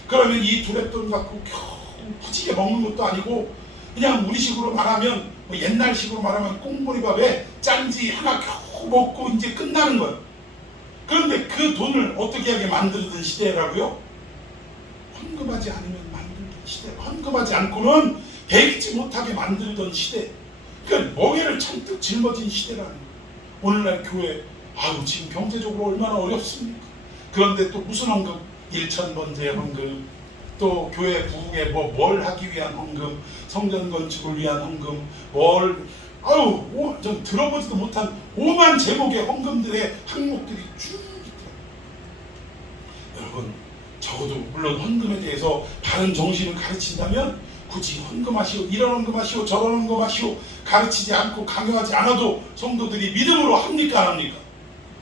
그러면 이 2랩돈 갖고 겨우 부지게 먹는 것도 아니고, 그냥 우리식으로 말하면 옛날식으로 말하면 꽁보리밥에 짠지 하나 겨우 먹고 이제 끝나는 거예요. 그런데 그 돈을 어떻게 하게 만들던 시대라고요? 헌금하지 않으면 만들던 시대, 헌금하지 않고는 배기지 못하게 만들던 시대, 그러니까 멍에를 잔뜩 짊어진 시대라는 거예요. 오늘날 교회, 지금 경제적으로 얼마나 어렵습니까? 그런데 또 무슨 헌금? 일천번제 헌금, 또 교회 부흥에 뭘 하기 위한 헌금, 성전 건축을 위한 헌금, 전 들어보지도 못한 오만 제목의 헌금들의 항목들이 쭉 있더라고요. 여러분, 적어도 물론 헌금에 대해서 바른 정신을 가르친다면 굳이 헌금하시오, 이런 헌금하시오, 저런 헌금하시오 가르치지 않고 강요하지 않아도 성도들이 믿음으로 합니까, 안 합니까?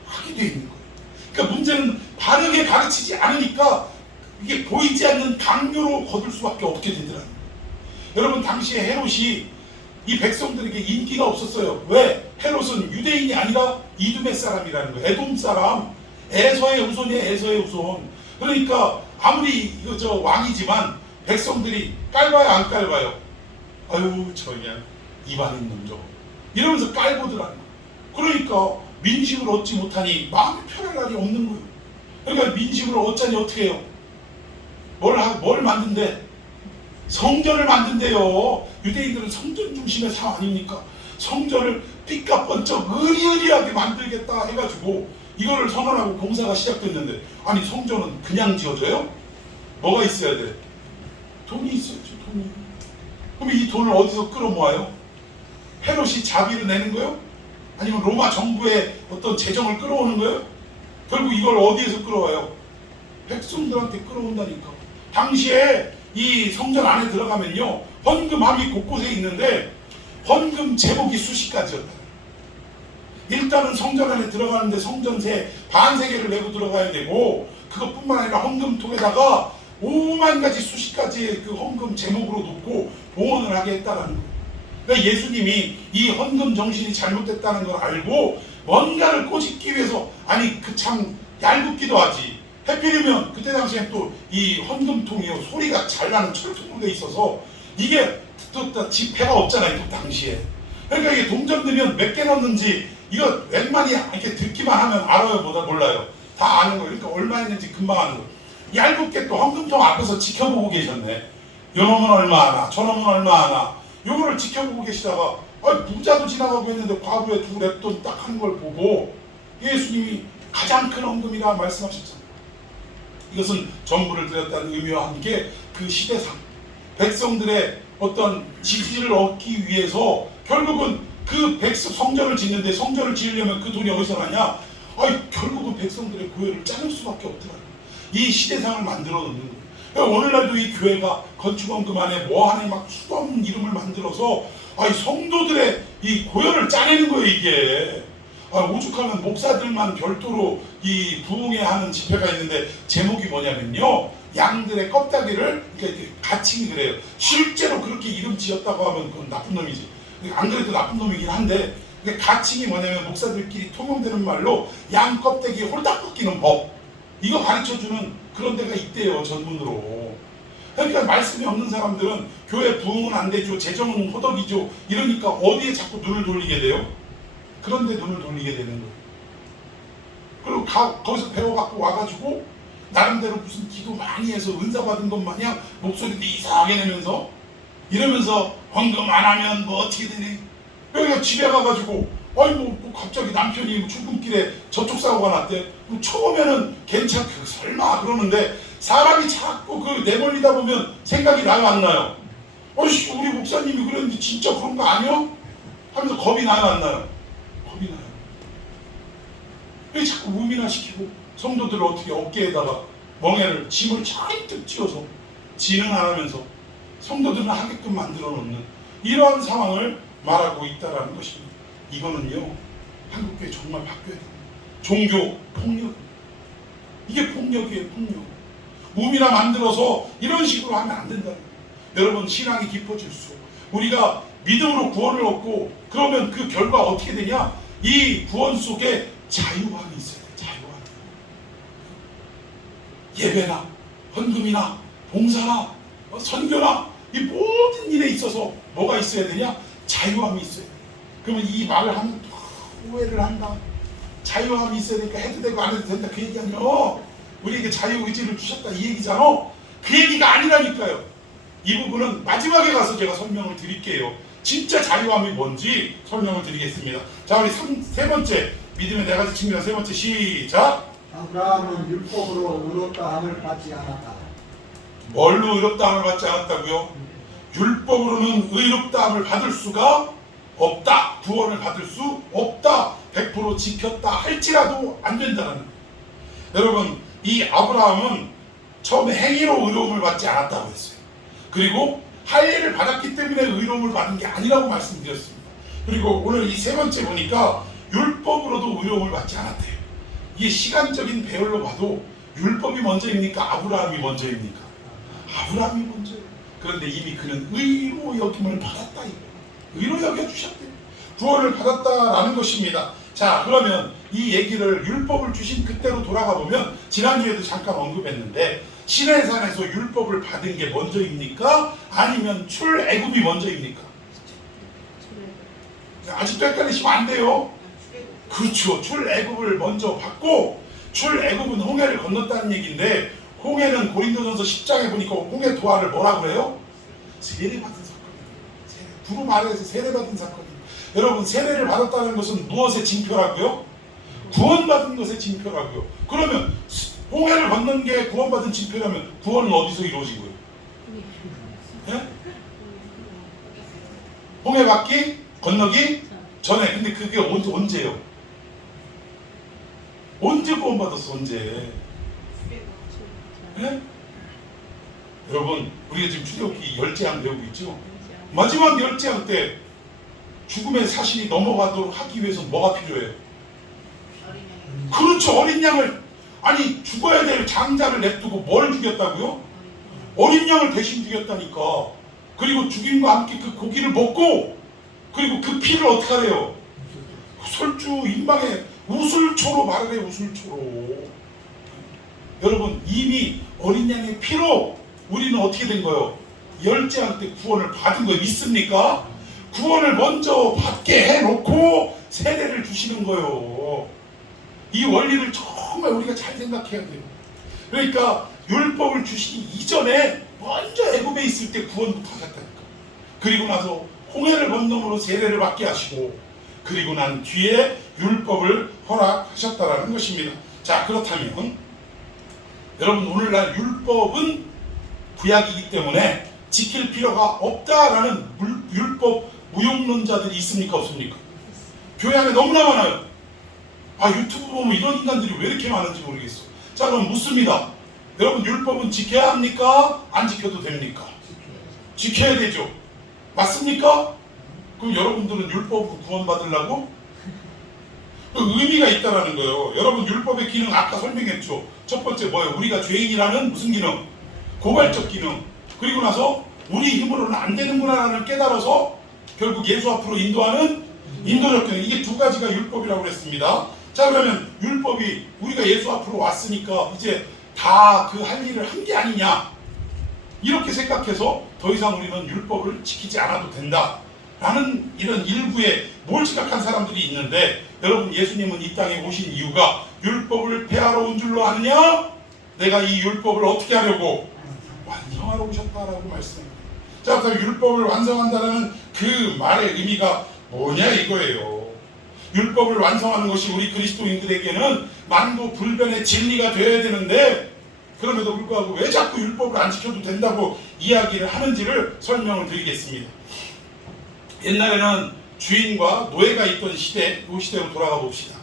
하게 돼 있는 거예요. 그러니까 문제는 바르게 가르치지 않으니까 이게 보이지 않는 강요로 거둘 수밖에 없게 되더라고요. 여러분, 당시에 헤롯이 이 백성들에게 인기가 없었어요. 왜? 헤롯은 유대인이 아니라 이두메 사람이라는 거예요. 에돔 사람. 에서의 후손이에요. 에서의 후손. 그러니까 아무리 저 왕이지만 백성들이 깔봐요, 안 깔봐요? 아유, 저 그냥 이방인 놈 저거 이러면서 깔보더라는 거예요. 그러니까 민심을 얻지 못하니 마음이 편할 날이 없는 거예요. 그러니까 민심을 얻자니 어떻게 해요? 뭘 만든대? 성전을 만든대요. 유대인들은 성전 중심의 삶 아닙니까? 성전을 삐까번쩍 으리으리하게 만들겠다 해가지고 이거를 선언하고 공사가 시작됐는데, 아니 성전은 그냥 지어져요? 뭐가 있어야 돼? 돈이 있어야죠. 돈이. 그럼 이 돈을 어디서 끌어모아요? 헤롯이 자비를 내는 거예요? 아니면 로마 정부의 어떤 재정을 끌어오는 거예요? 결국 이걸 어디에서 끌어와요? 백성들한테 끌어온다니까. 당시에 이 성전 안에 들어가면요, 헌금함이 곳곳에 있는데 헌금 제목이 수십 가지였다. 일단은 성전 안에 들어가는데 성전세 반세계를 내고 들어가야 되고, 그것뿐만 아니라 헌금통에다가 5만 가지 수십 가지의 그 헌금 제목으로 놓고 봉헌을 하게 했다라는 거예요. 그러니까 예수님이 이 헌금 정신이 잘못됐다는 걸 알고 뭔가를 꼬집기 위해서, 아니 그 참 얄궂기도 하지. 해필이면 그때 당시에 또 이 헌금통이요, 소리가 잘 나는 철통으로 돼 있어서 이게 또 지폐가 없잖아요, 또 당시에. 그러니까 이게 동전 넣으면 몇 개 넣는지 이거 웬만히 이렇게 듣기만 하면 알아요, 몰라요? 다 아는 거예요. 그러니까 얼마 있는지 금방 아는 거예요. 얇게 또 헌금통 앞에서 지켜보고 계셨네. 요놈은 얼마 하나, 저놈은 얼마 하나. 요거를 지켜보고 계시다가 부자도 지나가고 했는데 과부에 두 랩돈 딱 한 걸 보고 예수님이 가장 큰 헌금이라 말씀하셨잖아요. 이것은 전부를 드렸다는 의미와 함께 그 시대상, 백성들의 어떤 지지를 얻기 위해서 결국은 그 성전을 짓는데, 성전을 지으려면 그 돈이 어디서 나냐? 결국은 백성들의 고열을 짜낼 수밖에 없더라고요. 이 시대상을 만들어 놓는 거예요. 그러니까 오늘날도 이 교회가 건축원금 안에 뭐 안에 막 수없는 이름을 만들어서 성도들의 이 고열을 짜내는 거예요, 이게. 오죽하면 목사들만 별도로 이 부흥회 하는 집회가 있는데 제목이 뭐냐면요, 양들의 껍데기를 이렇게 가칭이 그래요. 실제로 그렇게 이름 지었다고 하면 그건 나쁜 놈이지. 안 그래도 나쁜 놈이긴 한데, 가칭이 뭐냐면 목사들끼리 통용되는 말로 양 껍데기에 홀딱 벗기는 법, 이거 가르쳐주는 그런 데가 있대요, 전문으로. 그러니까 말씀이 없는 사람들은 교회 부흥은 안 되죠, 재정은 호덕이죠, 이러니까 어디에 자꾸 눈을 돌리게 돼요? 그런 데 눈을 돌리게 되는 거예요. 그리고 거기서 배워갖고 와가지고 나름대로 무슨 기도 많이 해서 은사 받은 것 마냥 목소리도 이상하게 내면서 이러면서 헌금 안 하면 뭐 어떻게 되니? 여기가 집에 가가지고 갑자기 남편이 출근길에 저쪽 사고가 났대. 처음에는 괜찮고 설마 그러는데 사람이 자꾸 내몰리다 보면 생각이 나요, 안 나요? 우리 목사님이 그랬는데 진짜 그런 거 아니야? 하면서 겁이 나요, 안 나요? 겁이 나요. 왜 자꾸 무민화시키고 성도들을 어떻게 어깨에다가 멍에를 짐을 잔뜩 쥐어서 진흥 안 하면서 성도들은 하게끔 만들어 놓는 이러한 상황을 말하고 있다라는 것입니다. 이거는요, 한국교회 정말 바뀌어야 됩니다. 종교 폭력, 이게 폭력이에요, 폭력. 무민화 만들어서 이런 식으로 하면 안 된다는 거예요. 여러분, 신앙이 깊어질수록 우리가 믿음으로 구원을 얻고, 그러면 그 결과 어떻게 되냐? 이 구원 속에 자유함이 있어야 돼. 자유함. 예배나 헌금이나 봉사나 선교나 이 모든 일에 있어서 뭐가 있어야 되냐? 자유함이 있어야 돼. 그러면 이 말을 하면 또 오해를 한다. 자유함이 있어야 되니까 해도 되고 안 해도 된다, 그 얘기 아니야. 우리에게 자유의지를 주셨다, 이 얘기잖아. 그 얘기가 아니라니까요. 이 부분은 마지막에 가서 제가 설명을 드릴게요. 진짜 자유함이 뭔지 설명을 드리겠습니다. 자, 우리 세 번째, 믿음의 네 가지 측면, 세 번째, 시작. 아브라함은 율법으로 의롭다함을 받지 않았다. 뭘로 의롭다함을 받지 않았다고요? 율법으로는 의롭다함을 받을 수가 없다. 구원을 받을 수 없다. 100% 지켰다 할지라도 안 된다는 거예요. 여러분, 이 아브라함은 처음에 행위로 의로움을 받지 않았다고 했어요. 그리고 할 일을 받았기 때문에 의로움을 받은 게 아니라고 말씀드렸습니다. 그리고 오늘 이 세 번째 보니까 율법으로도 의로움을 받지 않았대요. 이게 시간적인 배열로 봐도 율법이 먼저입니까? 아브라함이 먼저입니까? 아브라함이 먼저예요. 그런데 이미 그는 의로 여김을 받았다 이거예요. 의로 여겨주셨대요. 구원을 받았다라는 것입니다. 자, 그러면 이 얘기를 율법을 주신 그때로 돌아가 보면 지난주에도 잠깐 언급했는데 시내산에서 율법을 받은 게 먼저입니까? 아니면 출애굽이 먼저입니까? 아직도 헷갈리시면 안 돼요. 그렇죠. 출애굽을 먼저 받고 출애굽은 홍해를 건넜다는 얘기인데 홍해는 고린도전서 10장에 보니까 홍해 도화를 뭐라 그래요? 세례받은 사건이에요. 구름 아래에서 세례받은 사건이에요. 여러분 세례를 받았다는 것은 무엇의 징표라고요? 구원받은 것의 징표라고요. 그러면 홍해를 건넌 게 구원받은 징표라면 구원은 어디서 이루어진 거예요? 예? 홍해 받기? 건너기? 전에. 근데 그게 언제예요? 언제 구원받았어? 언제? 예? 여러분 우리가 지금 출애굽기 10재앙 배우고 있죠? 마지막 10재앙 때 죽음의 사실이 넘어가도록 하기 위해서 뭐가 필요해요? 그렇죠. 어린 양을, 아니 죽어야 될 장자를 냅두고 뭘 죽였다고요? 어린 양을 대신 죽였다니까. 그리고 죽임과 함께 그 고기를 먹고 그리고 그 피를 어떻게 하래요? 솔주 인방에 우슬초로 바르래. 우슬초로. 여러분 이미 어린 양의 피로 우리는 어떻게 된 거예요? 10재앙 때 구원을 받은 거 믿습니까? 구원을 먼저 받게 해놓고 세례를 주시는 거예요. 이 원리를 정말 우리가 잘 생각해야 돼요. 그러니까 율법을 주시기 이전에 먼저 애굽에 있을 때 구원부터 하셨다니까. 그리고 나서 홍해를 건너므로 세례를 받게 하시고 그리고 난 뒤에 율법을 허락하셨다라는 것입니다. 자, 그렇다면 여러분 오늘날 율법은 구약이기 때문에 지킬 필요가 없다라는 율법 무용론자들이 있습니까? 없습니까? 교회 안에 너무나 많아요. 아, 유튜브 보면 이런 인간들이 왜 이렇게 많은지 모르겠어. 자, 그럼 묻습니다. 여러분 율법은 지켜야 합니까? 안 지켜도 됩니까? 지켜야 되죠. 맞습니까? 그럼 여러분들은 율법으로 구원받으려고? 그 의미가 있다라는 거예요. 여러분 율법의 기능 아까 설명했죠. 첫 번째 뭐예요? 우리가 죄인이라는 무슨 기능? 고발적 기능. 그리고 나서 우리 힘으로는 안 되는구나라는 깨달아서 결국 예수 앞으로 인도하는 인도적 기능. 이게 두 가지가 율법이라고 그랬습니다. 자, 그러면 율법이 우리가 예수 앞으로 왔으니까 이제 다 그 할 일을 한 게 아니냐 이렇게 생각해서 더 이상 우리는 율법을 지키지 않아도 된다 라는 이런 일부의 몰지각한 사람들이 있는데, 여러분 예수님은 이 땅에 오신 이유가 율법을 폐하러 온 줄로 아느냐? 내가 이 율법을 어떻게 하려고? 완성하러 오셨다라고 말씀합니다. 자, 그럼 율법을 완성한다는 그 말의 의미가 뭐냐 이거예요. 율법을 완성하는 것이 우리 그리스도인들에게는 만고불변의 진리가 되어야 되는데, 그럼에도 불구하고 왜 자꾸 율법을 안 지켜도 된다고 이야기를 하는지를 설명을 드리겠습니다. 옛날에는 주인과 노예가 있던 시대, 이 시대로 돌아가 봅시다.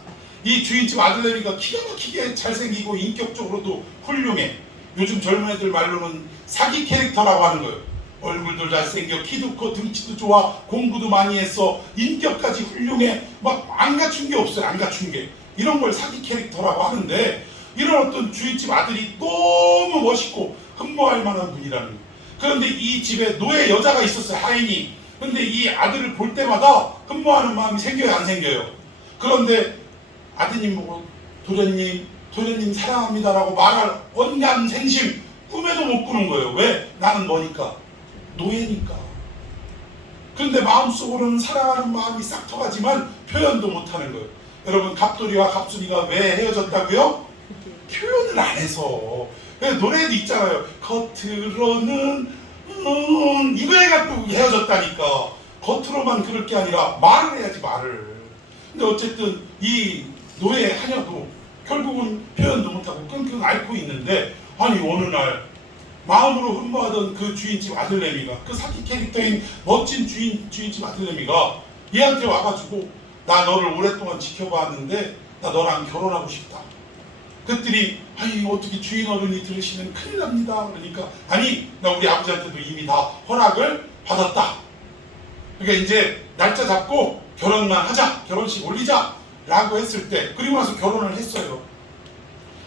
이 주인집 아들내미가 기가 막히게 잘생기고 인격적으로도 훌륭해. 요즘 젊은 애들 말로는 사기 캐릭터라고 하는 거예요. 얼굴도 잘생겨, 키도 커, 등치도 좋아, 공부도 많이 했어, 인격까지 훌륭해. 막 안 갖춘 게 없어요. 안 갖춘 게. 이런 걸 사기 캐릭터라고 하는데, 이런 어떤 주인집 아들이 너무 멋있고 흠모할 만한 분이라는 거예요. 그런데 이 집에 노예 여자가 있었어요. 하인이. 근데 이 아들을 볼 때마다 흠모하는 마음이 생겨요, 안 생겨요? 그런데 아드님 보고 도련님 사랑합니다라고 말할 언감생심 꿈에도 못 꾸는 거예요. 왜? 나는 뭐니까? 노예니까. 그런데 마음속으로는 사랑하는 마음이 싹 터가지만 표현도 못하는 거예요. 여러분 갑돌이와 갑순이가 왜 헤어졌다고요? 표현을 안 해서. 노래도 있잖아요. 겉으로는 이거 해갖고 헤어졌다니까. 겉으로만 그럴 게 아니라 말을 해야지, 말을. 근데 어쨌든 이 노예 하녀도 결국은 표현도 못하고 끙끙 앓고 있는데, 아니 어느 날 마음으로 흠모하던 그 주인집 아들내미가, 그 사기 캐릭터인 멋진 주인집 아들내미가 얘한테 와가지고, 나 너를 오랫동안 지켜봤는데 나 너랑 결혼하고 싶다. 그랬더니 아니 어떻게 주인 어른이 들으시면 큰일 납니다. 그러니까 아니 나 우리 아버지한테도 이미 다 허락을 받았다. 그러니까 이제 날짜 잡고 결혼만 하자, 결혼식 올리자 라고 했을 때, 그리고 나서 결혼을 했어요.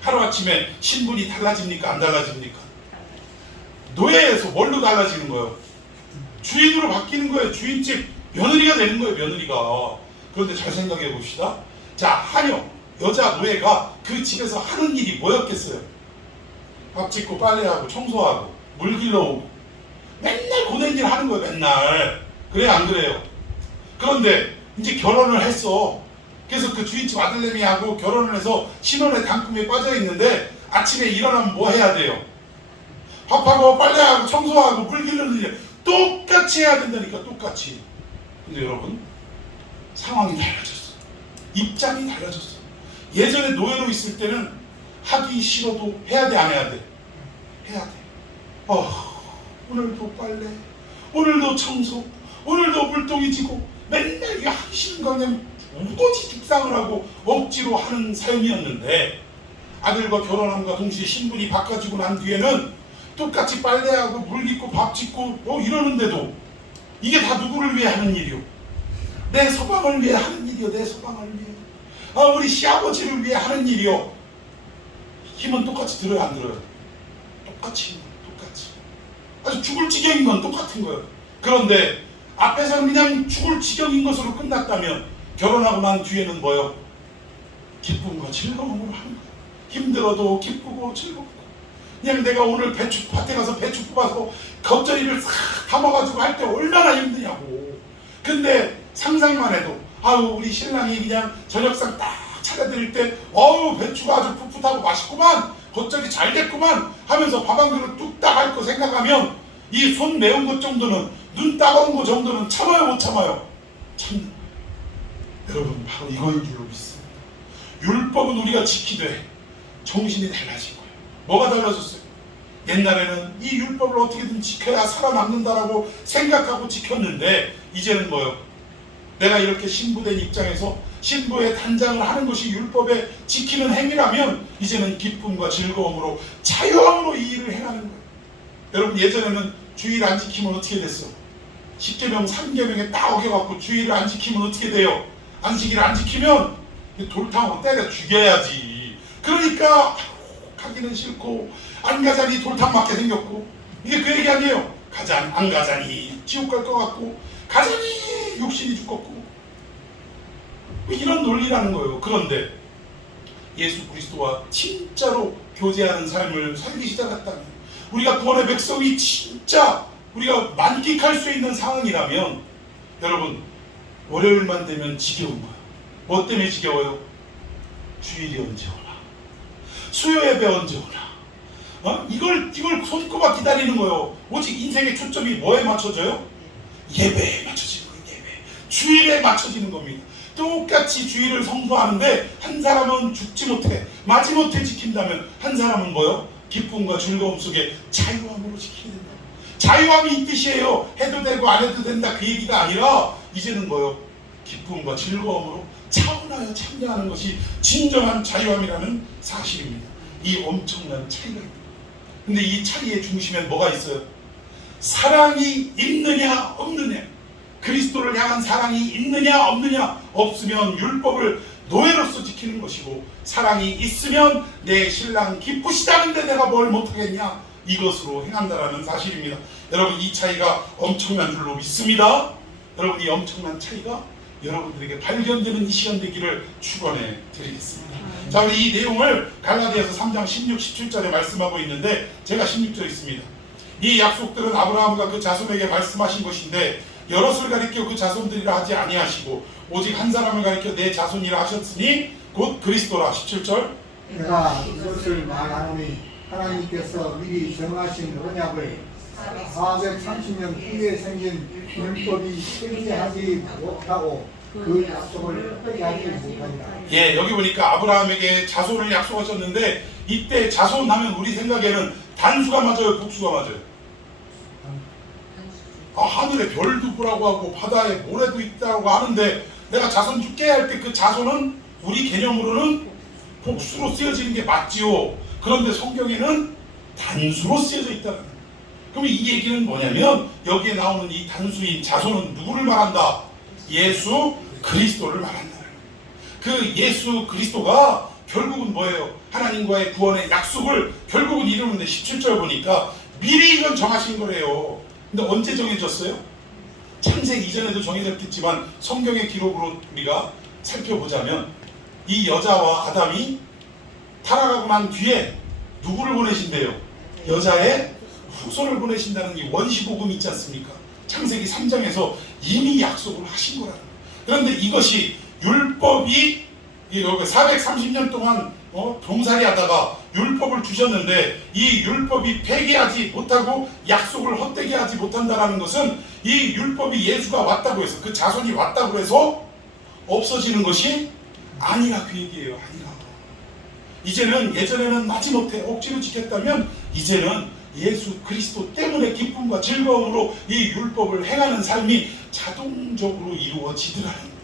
하루아침에 신분이 달라집니까? 안 달라집니까? 노예에서 뭘로 달라지는 거예요? 주인으로 바뀌는 거예요. 주인집 며느리가 되는 거예요. 며느리가. 그런데 잘 생각해 봅시다. 자, 하녀 여자 노예가 그 집에서 하는 일이 뭐였겠어요? 밥 짓고 빨래하고 청소하고 물 길러오고 맨날 고된 일 하는 거예요. 맨날. 그래 안 그래요? 그런데 이제 결혼을 했어. 그래서 그 주인집 아들내미하고 결혼을 해서 신혼의 단꿈에 빠져 있는데 아침에 일어나면 뭐 해야 돼요? 밥하고 빨래하고 청소하고 물 길르는 일 똑같이 해야 된다니까. 똑같이. 근데 여러분 상황이 달라졌어. 입장이 달라졌어. 예전에 노예로 있을 때는 하기 싫어도 해야 돼 안 해야 돼? 해야 돼. 오늘도 빨래, 오늘도 청소, 오늘도 물동이 지고 맨날 이거 하기 싫은 거 그냥 우거지 죽상을 하고 억지로 하는 삶이었는데 아들과 결혼함과 동시에 신분이 바꿔지고 난 뒤에는 똑같이 빨래하고 물 깃고 밥 짓고 뭐 이러는데도 이게 다 누구를 위해 하는 일이요? 내 서방을 위해 하는 일이요. 내 서방을 위해. 우리 시아버지를 위해 하는 일이요. 힘은 똑같이 들어요 안 들어요? 똑같이. 아주 죽을 지경인 건 똑같은 거예요. 그런데 앞에서는 그냥 죽을 지경인 것으로 끝났다면 결혼하고 난 뒤에는 뭐요? 기쁨과 즐거움으로 하는 거예요. 힘들어도 기쁘고 즐겁고 그냥 내가 오늘 밭에 가서 배추 뽑아서 겉절이를 싹 담아가지고 할 때 얼마나 힘드냐고. 근데 상상만 해도 우리 신랑이 그냥 저녁상 딱 차려드릴 때 배추가 아주 풋풋하고 맛있구만, 겉절이 잘 됐구만 하면서 밥 한 그릇 뚝딱 할 거 생각하면 이 손 매운 것 정도는, 눈 따가운 거 정도는 참아요 못 참아요? 참는 거예요. 여러분 바로 이거인 줄로 믿습니다. 율법은 우리가 지키되 정신이 달라진 거예요. 뭐가 달라졌어요? 옛날에는 이 율법을 어떻게든 지켜야 살아남는다라고 생각하고 지켰는데 이제는 뭐요? 내가 이렇게 신부된 입장에서 신부의 단장을 하는 것이 율법에 지키는 행위라면 이제는 기쁨과 즐거움으로 자유함으로 이 일을 행하는 거예요. 여러분 예전에는 주의를 안 지키면 어떻게 됐어? 10계명 3계명에 딱 어겨갖고 주의를 안 지키면 어떻게 돼요? 안식일을 안 지키면 돌탕으로 때려 죽여야지. 그러니까 가기는 싫고 안 가자니 돌탕 맞게 생겼고, 이게 그 얘기 아니에요. 안 가자니 지옥 갈 것 같고 가자니 육신이 죽겠고 이런 논리라는 거예요. 그런데 예수 그리스도와 진짜로 교제하는 삶을 살기 시작했다면, 우리가 구원의 백성이 진짜 우리가 만끽할 수 있는 상황이라면 여러분 월요일만 되면 지겨운 거예요. 뭐 때문에 지겨워요? 주일이 언제 오나? 수요 예배 언제 오나? 이걸 손꼽아 기다리는 거예요. 오직 인생의 초점이 뭐에 맞춰져요? 예배에 맞춰지는 거예요. 예배. 주일에 맞춰지는 겁니다. 똑같이 주일을 성수하는데 한 사람은 죽지 못해, 마지못해 지킨다면 한 사람은 뭐요? 기쁨과 즐거움 속에 자유함으로 지키게 된다. 자유함이 이 뜻이에요. 해도 되고 안 해도 된다 그 얘기가 아니라 이제는 뭐요? 기쁨과 즐거움으로 차분하여 참여하는 것이 진정한 자유함이라는 사실입니다. 이 엄청난 차이가 있다. 근데 이 차이의 중심엔 뭐가 있어요? 사랑이 있느냐 없느냐. 그리스도를 향한 사랑이 있느냐 없느냐. 없으면 율법을 노예로서 지키는 것이고, 사랑이 있으면 내 신랑 기쁘시다는데 내가 뭘 못하겠냐, 이것으로 행한다라는 사실입니다. 여러분 이 차이가 엄청난 줄로 믿습니다. 여러분 이 엄청난 차이가 여러분들에게 발견되는 이 시간 되기를 축원해 드리겠습니다. 자, 우리 이 내용을 갈라디아서 3장 16, 17절에 말씀하고 있는데 제가 16절 있습니다. 이 약속들은 아브라함과 그 자손에게 말씀하신 것인데 여럿을 가리켜 그 자손들이라 하지 아니하시고 오직 한 사람을 가리켜 내 자손이라 하셨으니 곧 그리스도라. 17절. 내가 이것을 말하노니 하나님께서 미리 정하신 언약을 430년 후에 생긴 율법이 폐지하지 못하고 그 약속을 폐기하지 못하니라. 예, 여기 보니까 아브라함에게 자손을 약속하셨는데 이때 자손 하면 우리 생각에는 단수가 맞아요, 복수가 맞아요? 하늘에 별도 보라고 하고 바다에 모래도 있다고 하는데 내가 자손 줄게 할 때 그 자손은 우리 개념으로는 복수로 쓰여지는 게 맞지요. 그런데 성경에는 단수로 쓰여져 있다는 거예요. 그럼 이 얘기는 뭐냐면 여기에 나오는 이 단수인 자손은 누구를 말한다? 예수 그리스도를 말한다. 그 예수 그리스도가 결국은 뭐예요? 하나님과의 구원의 약속을 결국은 이루는데 17절 보니까 미리 이건 정하신 거래요. 근데 언제 정해졌어요? 창세기 이전에도 정해졌겠지만 성경의 기록으로 우리가 살펴보자면 이 여자와 아담이 타락하고 난 뒤에 누구를 보내신대요? 여자의 후손을 보내신다는 이 원시복음이 있지 않습니까? 창세기 3장에서 이미 약속을 하신 거라는 거예요. 그런데 이것이 율법이 430년 동안 종살이 하다가 율법을 주셨는데 이 율법이 폐기하지 못하고 약속을 헛되게 하지 못한다는 것은 이 율법이 예수가 왔다고 해서 그 자손이 왔다고 해서 없어지는 것이 아니라 그 얘기예요. 아니라. 이제는 예전에는 마지못해 억지로 지켰다면 이제는 예수 그리스도 때문에 기쁨과 즐거움으로 이 율법을 행하는 삶이 자동적으로 이루어지더라는 거예요.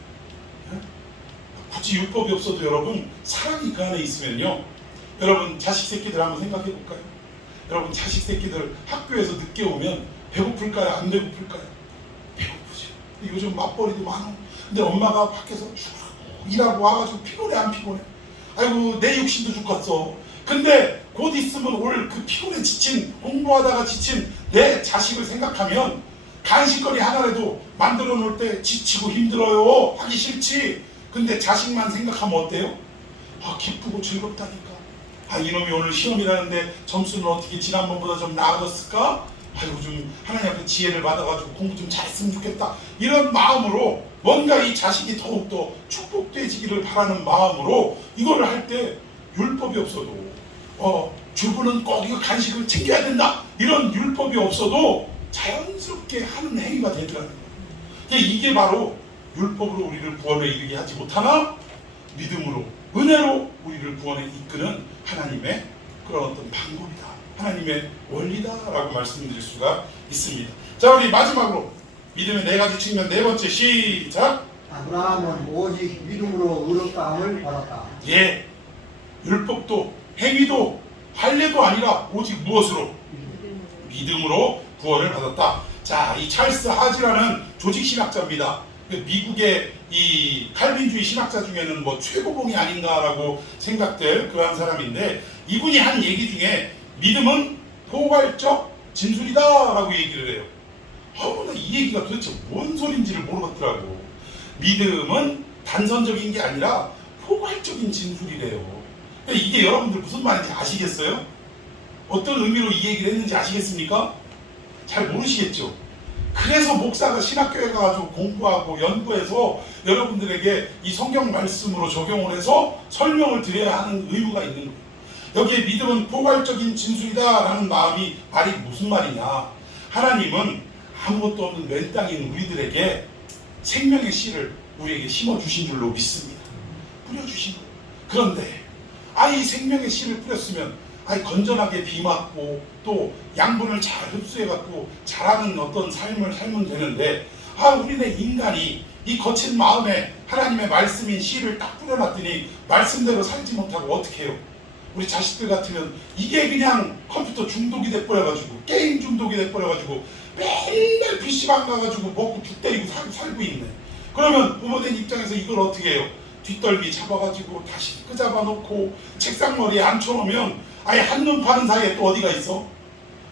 굳이 율법이 없어도 여러분 사랑이 그 안에 있으면요, 여러분 자식 새끼들 한번 생각해 볼까요? 여러분 자식 새끼들 학교에서 늦게 오면 배고플까요? 안 배고플까요? 배고프죠. 요즘 맞벌이도 많아. 근데 엄마가 밖에서 쭉 일하고 와가지고 피곤해 안 피곤해? 아이고 내 육신도 죽겠어. 근데 곧 있으면 올 그 피곤해 지친, 공부하다가 지친 내 자식을 생각하면 간식거리 하나라도 만들어 놓을 때 지치고 힘들어요. 하기 싫지. 근데 자식만 생각하면 어때요? 기쁘고 즐겁다니까. 이놈이 오늘 시험이라는데 점수는 어떻게 지난번보다 좀 나아졌을까? 아이고 좀 하나님 앞에 지혜를 받아가지고 공부 좀 잘했으면 좋겠다. 이런 마음으로 뭔가 이 자식이 더욱더 축복되지기를 바라는 마음으로 이거를 할 때 율법이 없어도 주부는 꼭 이거 간식을 챙겨야 된다. 이런 율법이 없어도 자연스럽게 하는 행위가 되더라는 거예요. 이게 바로 율법으로 우리를 구원에 이르게 하지 못하나 믿음으로 은혜로 우리를 구원에 이끄는 하나님의 그런 어떤 방법이다. 하나님의 원리다라고 말씀드릴 수가 있습니다. 자, 우리 마지막으로 믿음의 네 가지 측면 네 번째 시작. 아브라함은 오직 믿음으로 의롭다함을 받았다. 예, 율법도 행위도 할례도 아니라 오직 무엇으로? 믿음으로 구원을 받았다. 자, 이 찰스 하지라는 조직 신학자입니다. 미국의 이 칼빈주의 신학자 중에는 뭐 최고봉이 아닌가라고 생각될 그러한 사람인데, 이분이 한 얘기 중에 믿음은 포괄적 진술이다라고 얘기를 해요. 나 이 얘기가 도대체 뭔 소린지를 모르겠더라고. 믿음은 단선적인 게 아니라 포괄적인 진술이래요. 이게 여러분들 무슨 말인지 아시겠어요? 어떤 의미로 이 얘기를 했는지 아시겠습니까? 잘 모르시겠죠? 그래서 목사가 신학교에 가가지고 공부하고 연구해서 여러분들에게 이 성경 말씀으로 적용을 해서 설명을 드려야 하는 의무가 있는 거예요. 여기에 믿음은 포괄적인 진술이다 라는 말이 무슨 말이냐. 하나님은 아무것도 없는 맨 땅인 우리들에게 생명의 씨를 우리에게 심어주신 줄로 믿습니다. 뿌려주신 거예요. 그런데 이 생명의 씨를 뿌렸으면 건전하게 비 맞고 또 양분을 잘 흡수해갖고 자라는 어떤 삶을 살면 되는데, 우리네 인간이 이 거친 마음에 하나님의 말씀인 씨를 딱 뿌려놨더니 말씀대로 살지 못하고 어떻게 해요? 우리 자식들 같으면 이게 그냥 컴퓨터 중독이 돼버려가지고 게임 중독이 돼버려가지고 맨날 PC방 가가지고 먹고 죽 때리고 살고 있네. 그러면 부모된 입장에서 이걸 어떻게 해요? 뒷덜미 잡아가지고 다시 끄잡아 놓고 책상머리에 앉혀놓으면 아예 한눈 파는 사이에 또 어디가 있어?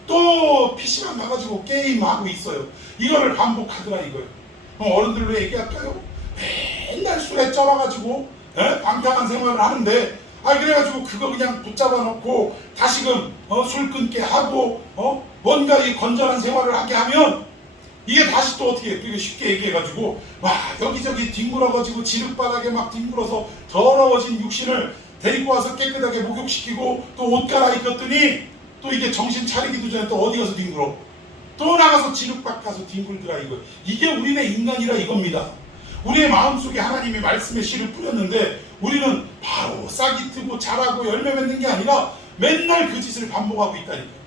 또 PC방 가가지고 게임하고 있어요. 이거를 반복하더라 이거예요. 그럼 어른들로 얘기할까요? 맨날 술에 쩔어가지고 방탕한 생활을 하는데 그래가지고 그거 그냥 붙잡아 놓고 다시금 술 끊게 하고 뭔가 이 건전한 생활을 하게 하면 이게 다시 또 어떻게 해? 쉽게 얘기해가지고 여기저기 뒹굴어가지고 지륵바닥에 막 뒹굴어서 더러워진 육신을 데리고 와서 깨끗하게 목욕시키고 또 옷 갈아입혔더니 또 이게 정신 차리기도 전에 또 어디 가서 뒹굴어? 또 나가서 지륵박 가서 뒹굴더라 이거. 이게 우리네 인간이라 이겁니다. 우리의 마음속에 하나님의 말씀의 씨를 뿌렸는데 우리는 바로 싹이 트고 자라고 열매 맺는 게 아니라 맨날 그 짓을 반복하고 있다니까.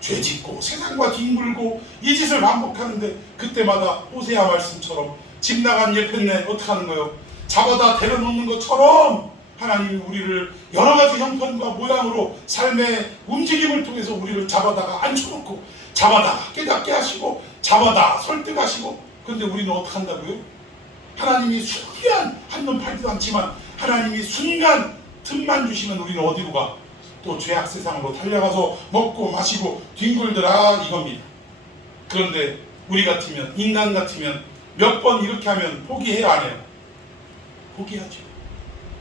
죄 짓고 세상과 뒹굴고 이 짓을 반복하는데 그때마다 호세아 말씀처럼 집 나간 예편네 어떻게 하는 거예요? 잡아다 데려놓는 것처럼 하나님이 우리를 여러 가지 형편과 모양으로 삶의 움직임을 통해서 우리를 잡아다가 앉혀놓고 잡아다가 깨닫게 하시고 잡아다 설득하시고, 그런데 우리는 어떻게 한다고요? 하나님이 순간 한눈 팔지도 않지만 하나님이 순간 틈만 주시면 우리는 어디로 가? 또 죄악 세상으로 달려가서 먹고 마시고 뒹굴더라 이겁니다. 그런데 우리 같으면, 인간 같으면 몇 번 이렇게 하면 포기해야 안 해요? 포기하죠.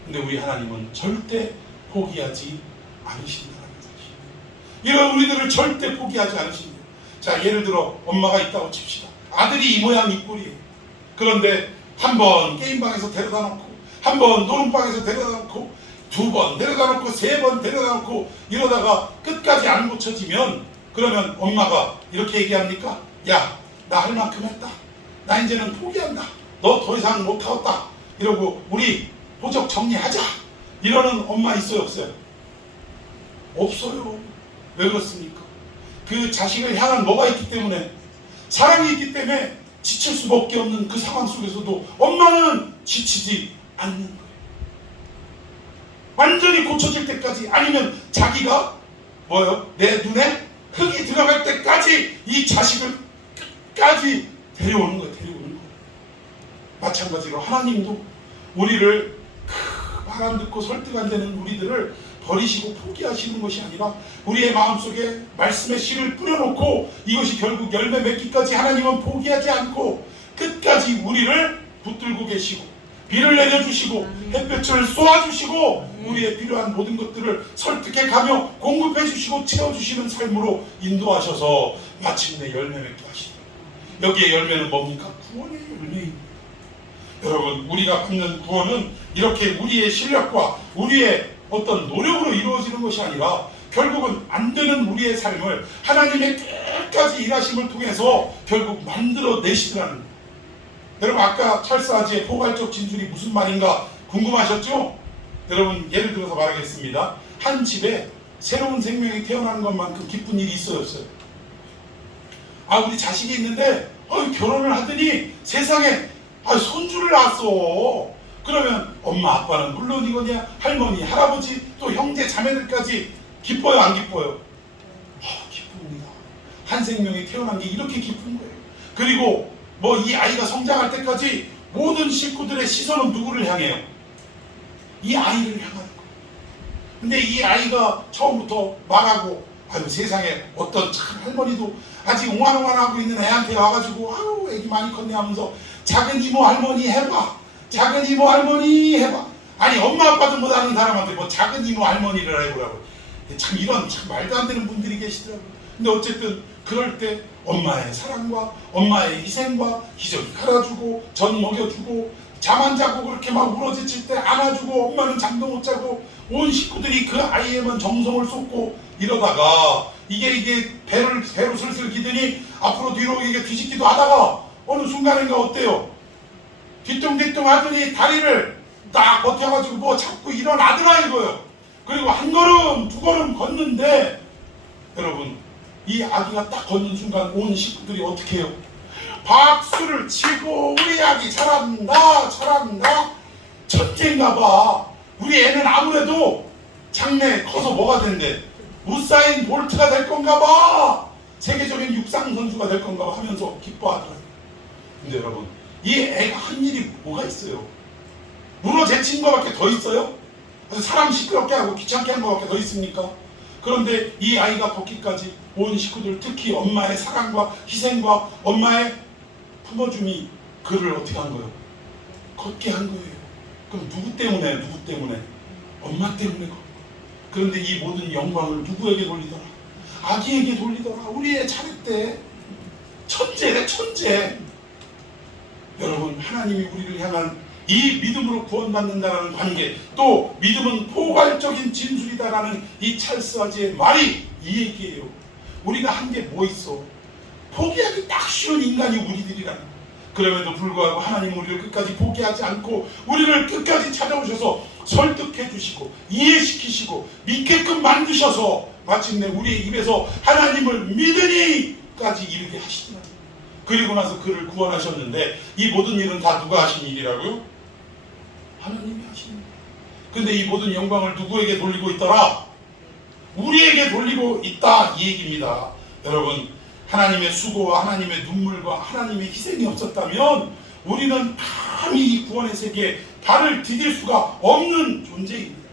근데 우리 하나님은 절대 포기하지 않으신다는 사실. 이런 우리들을 절대 포기하지 않으십니다. 자, 예를 들어 엄마가 있다고 칩시다. 아들이 이 모양 이 꼴이에요. 그런데 한 번 게임방에서 데려다 놓고, 한 번 노름방에서 데려다 놓고, 두 번 데려다 놓고, 세 번 데려다 놓고 이러다가 끝까지 안 고쳐지면, 그러면 엄마가 이렇게 얘기합니까? 야, 나 할 만큼 했다. 나 이제는 포기한다. 너 더 이상 못하겠다. 이러고 우리 호적 정리하자. 이러는 엄마 있어요, 없어요? 없어요. 왜 그렇습니까? 그 자식을 향한 뭐가 있기 때문에, 사랑이 있기 때문에 지칠 수밖에 없는 그 상황 속에서도 엄마는 지치지 않는 거예요. 완전히 고쳐질 때까지, 아니면 자기가 뭐요? 내 눈에 흙이 들어갈 때까지 이 자식을 끝까지 데려오는 거예요. 데려오는 거예요. 마찬가지로 하나님도 우리를 말 안 듣고 설득 안 되는 우리들을 버리시고 포기하시는 것이 아니라 우리의 마음속에 말씀의 씨를 뿌려놓고 이것이 결국 열매 맺기까지 하나님은 포기하지 않고 끝까지 우리를 붙들고 계시고, 비를 내려주시고 햇볕을 쏘아주시고 우리의 필요한 모든 것들을 설득해 가며 공급해 주시고 채워주시는 삶으로 인도하셔서 마침내 열매 맺게 하시더라고요. 여기에 열매는 뭡니까? 구원의 열매입니다. 여러분, 우리가 받는 구원은 이렇게 우리의 실력과 우리의 어떤 노력으로 이루어지는 것이 아니라 결국은 안 되는 우리의 삶을 하나님의 끝까지 일하심을 통해서 결국 만들어내시더라는 거예요. 여러분, 아까 찰스 아지의 포괄적 진술이 무슨 말인가 궁금하셨죠? 여러분, 예를 들어서 말하겠습니다. 한 집에 새로운 생명이 태어나는 것만큼 기쁜 일이 있어요, 없어요? 아, 우리 자식이 있는데 결혼을 하더니 세상에 손주를 낳았어. 그러면 엄마 아빠는 물론이거냐, 할머니 할아버지 또 형제 자매들까지 기뻐요, 안 기뻐요? 기쁩니다. 한 생명이 태어난 게 이렇게 기쁜 거예요. 그리고 뭐 이 아이가 성장할 때까지 모든 식구들의 시선은 누구를 향해요? 이 아이를 향하는 거예요. 근데 이 아이가 처음부터 말하고, 아유 세상에 어떤 참 할머니도 아직 옹알옹알하고 있는 애한테 와가지고 아우 애기 많이 컸네 하면서 작은 이모 할머니 해봐, 작은 이모 할머니 해봐. 아니 엄마 아빠도 못하는 사람한테 뭐 작은 이모 할머니를 해보라고. 참 이런 참 말도 안 되는 분들이 계시더라고요. 근데 어쨌든 그럴 때 엄마의 사랑과 엄마의 희생과 기저귀 갈아주고 전 먹여주고 잠 안 자고 그렇게 막 울어지칠 때 안아주고, 엄마는 잠도 못 자고 온 식구들이 그 아이에만 정성을 쏟고 이러다가 이게 배로 슬슬 기더니 앞으로 뒤로 이게 뒤집기도 하다가 어느 순간인가 어때요? 뒤뚱뒤뚱 하더니 다리를 딱 버텨가지고 뭐 자꾸 일어나더라 이거예요. 그리고 한 걸음 두 걸음 걷는데, 여러분, 이 아기가 딱 걷는 순간 온 식구들이 어떻게 해요? 박수를 치고 우리 아기 잘한다 잘한다, 천재인가 봐. 우리 애는 아무래도 장래 커서 뭐가 된대? 우사인 볼트가 될 건가 봐, 세계적인 육상 선수가 될 건가 봐 하면서 기뻐하더라고요. 근데 여러분, 이 애가 한 일이 뭐가 있어요? 물어 제친 거밖에 더 있어요? 사람 시끄럽게 하고 귀찮게 한 거밖에 더 있습니까? 그런데 이 아이가 걷기까지 온 식구들, 특히 엄마의 사랑과 희생과 엄마의 품어줌이 그를 어떻게 한 거예요? 걷게 한 거예요. 그럼 누구 때문에? 누구 때문에? 엄마 때문에. 그런데 이 모든 영광을 누구에게 돌리더라? 아기에게 돌리더라. 우리 애 잘했대. 천재래, 천재. 여러분, 하나님이 우리를 향한 이 믿음으로 구원받는다는 관계, 또 믿음은 포괄적인 진술이다라는 이 찰스 아지의 말이 이 얘기예요. 우리가 한 게 뭐 있어? 포기하기 딱 쉬운 인간이 우리들이라는 거예요. 그럼에도 불구하고 하나님은 우리를 끝까지 포기하지 않고 우리를 끝까지 찾아오셔서 설득해 주시고 이해시키시고 믿게끔 만드셔서 마침내 우리의 입에서 하나님을 믿으니까지 이르게 하시더라고요. 그리고 나서 그를 구원하셨는데, 이 모든 일은 다 누가 하신 일이라고요? 하나님이 하신 일. 근데 이 모든 영광을 누구에게 돌리고 있더라? 우리에게 돌리고 있다, 이 얘기입니다. 여러분, 하나님의 수고와 하나님의 눈물과 하나님의 희생이 없었다면 우리는 감히 이 구원의 세계에 발을 디딜 수가 없는 존재입니다.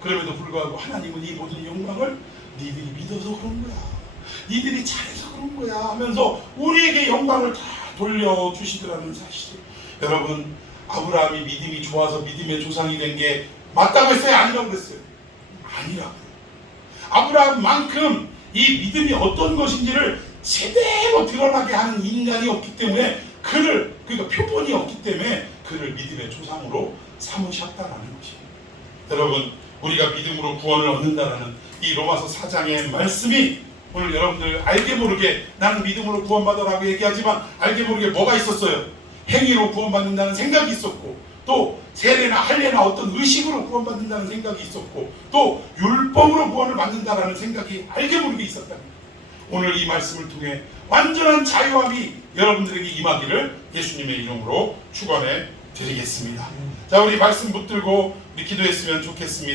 그럼에도 불구하고 하나님은 이 모든 영광을 니들이 믿어서 그런 거야, 니들이 잘해서 그런 거야 하면서 우리에게 영광을 다 돌려주시더라는 사실. 여러분, 아브라함이 믿음이 좋아서 믿음의 조상이 된 게 맞다고 했어요? 아니라고 그랬어요? 아니라고. 아브라함만큼 이 믿음이 어떤 것인지를 제대로 드러나게 하는 인간이 없기 때문에 그러니까 표본이 없기 때문에 그를 믿음의 조상으로 삼으셨다라는 것입니다. 여러분, 우리가 믿음으로 구원을 얻는다라는 이 로마서 4장의 말씀이 오늘 여러분들 알게 모르게 나는 믿음으로 구원받아라고 얘기하지만 알게 모르게 뭐가 있었어요? 행위로 구원받는다는 생각이 있었고, 또 세례나 할례나 어떤 의식으로 구원받는다는 생각이 있었고, 또 율법으로 구원을 받는다라는 생각이 알게 모르게 있었답니다. 오늘 이 말씀을 통해 완전한 자유함이 여러분들에게 임하기를 예수님의 이름으로 축원해 드리겠습니다. 자, 우리 말씀 붙들고 우리 기도했으면 좋겠습니다.